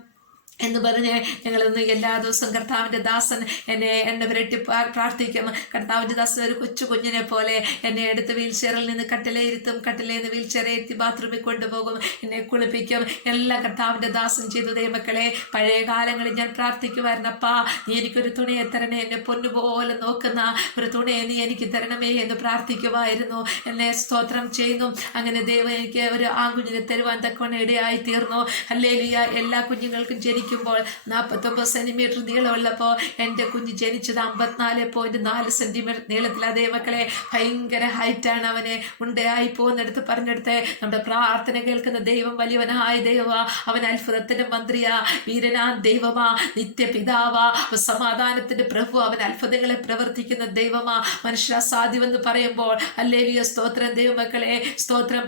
എന്ന് പറഞ്ഞ് ഞങ്ങളൊന്ന് എല്ലാ ദിവസവും കർത്താവിൻ്റെ ദാസൻ എന്നെ വിരട്ടി പ്രാർത്ഥിക്കും. കർത്താവിൻ്റെ ദാസൻ ഒരു കൊച്ചു കുഞ്ഞിനെ പോലെ എന്നെ എടുത്ത് വീൽ ചെയറിൽ നിന്ന് കട്ടിലേരുത്തും, കട്ടിലയിൽ നിന്ന് വീൽ ചെയറിൽ എത്തി ബാത്റൂമിൽ കൊണ്ടുപോകും, എന്നെ കുളിപ്പിക്കും. എല്ലാം കർത്താവിൻ്റെ ദാസൻ ചെയ്തു. ദൈവമക്കളെ, പഴയ കാലങ്ങളിൽ ഞാൻ പ്രാർത്ഥിക്കുമായിരുന്നു, അപ്പാ നീ എനിക്കൊരു തുണയെ തരണേ, എന്നെ പൊന്നുപോലെ നോക്കുന്ന ഒരു തുണയെ നീ എനിക്ക് തരണമേ എന്ന് പ്രാർത്ഥിക്കുമായിരുന്നു. എന്നെ സ്തോത്രം ചെയ്യുന്നു. അങ്ങനെ ദൈവം എനിക്ക് ഒരു ആൺകുഞ്ഞിനെ തരുവാൻ തക്കവണ്ണം ഇടയായി തീർന്നു. ഹല്ലേലൂയ. എല്ലാ കുഞ്ഞുങ്ങൾക്കും ജനിക്കുമ്പോൾ 49 സെന്റിമീറ്റർ നീളമുള്ളപ്പോൾ എൻ്റെ കുഞ്ഞ് ജനിച്ചത് 54.4 സെന്റിമീറ്റർ നീളത്തിൽ. അതേ മക്കളെ, ഭയങ്കര ഹൈറ്റാണ് അവന്. ഉണ്ടായി പോകുന്നിടത്ത് പറഞ്ഞെടുത്ത് നമ്മുടെ പ്രാർത്ഥന കേൾക്കുന്ന ദൈവം വലിയവനായ ദൈവമാ. അവൻ അത്ഭുതത്തിന്റെ മന്ത്രിയാ, വീരനാ ദൈവമാ, നിത്യപിതാവാ, സമാധാനത്തിന്റെ പ്രഭു. അവൻ അത്ഭുതങ്ങളെ പ്രവർത്തിക്കുന്ന ദൈവമാ. മനുഷ്യ സാധ്യമെന്ന് പറയുമ്പോൾ ഹല്ലേലൂയ, സ്തോത്രം. ദൈവമക്കളെ, സ്തോത്രം.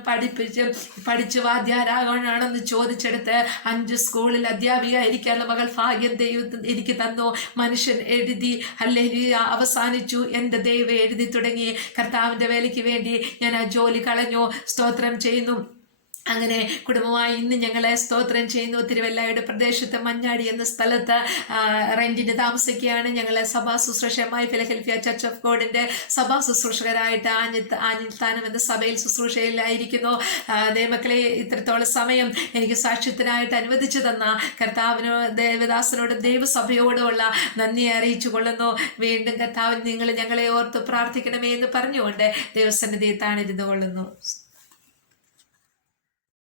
പഠിച്ച് വാദ്യാരാകണമെന്ന് ചോദിച്ചെടുത്ത് 5 സ്കൂളിൽ അധ്യാപികയായിരിക്കാനുള്ള മകൾ ഭാഗ്യം ദൈവം എനിക്ക് തന്നു. മനുഷ്യൻ എഴുതി, ഹല്ലേലൂയ, അവസാനിച്ചു. എൻ്റെ ദൈവം എഴുതി തുടങ്ങി. കർത്താവിൻ്റെ വേലയ്ക്ക് വേണ്ടി ഞാൻ ആ ജോലി കളഞ്ഞു. സ്തോത്രം ചെയ്യുന്നു. അങ്ങനെ കുടുംബമായി ഇന്ന് ഞങ്ങളെ സ്തോത്രം ചെയ്യുന്നു. തിരുവല്ലയുടെ പ്രദേശത്ത് മഞ്ഞാടി എന്ന സ്ഥലത്ത് റെന്റിന് താമസിക്കുകയാണ്. ഞങ്ങളെ സഭാ ശുശ്രൂഷയുമായി ഫിലഡൽഫിയ ചർച്ച് ഓഫ് ഗോഡിന്റെ സഭാ ശുശ്രൂഷകരായിട്ട് ആഞ്ഞിൽത്താനം എന്ന സഭയിൽ ശുശ്രൂഷയിലായിരിക്കുന്നു. ദൈവമക്കളെ, ഇത്രത്തോളം സമയം എനിക്ക് സാക്ഷ്യത്തിനായിട്ട് അനുവദിച്ചു തന്ന കർത്താവിനോട്, ദേവദാസനോട്, ദൈവസഭയോടുമുള്ള നന്ദി അറിയിച്ചു കൊള്ളുന്നു. വീണ്ടും കർത്താവിന് നിങ്ങൾ ഞങ്ങളെ ഓർത്ത് പ്രാർത്ഥിക്കണമേ എന്ന് പറഞ്ഞുകൊണ്ട് ദൈവസന്നിധിയിൽ താണിരുന്നു കൊള്ളുന്നു.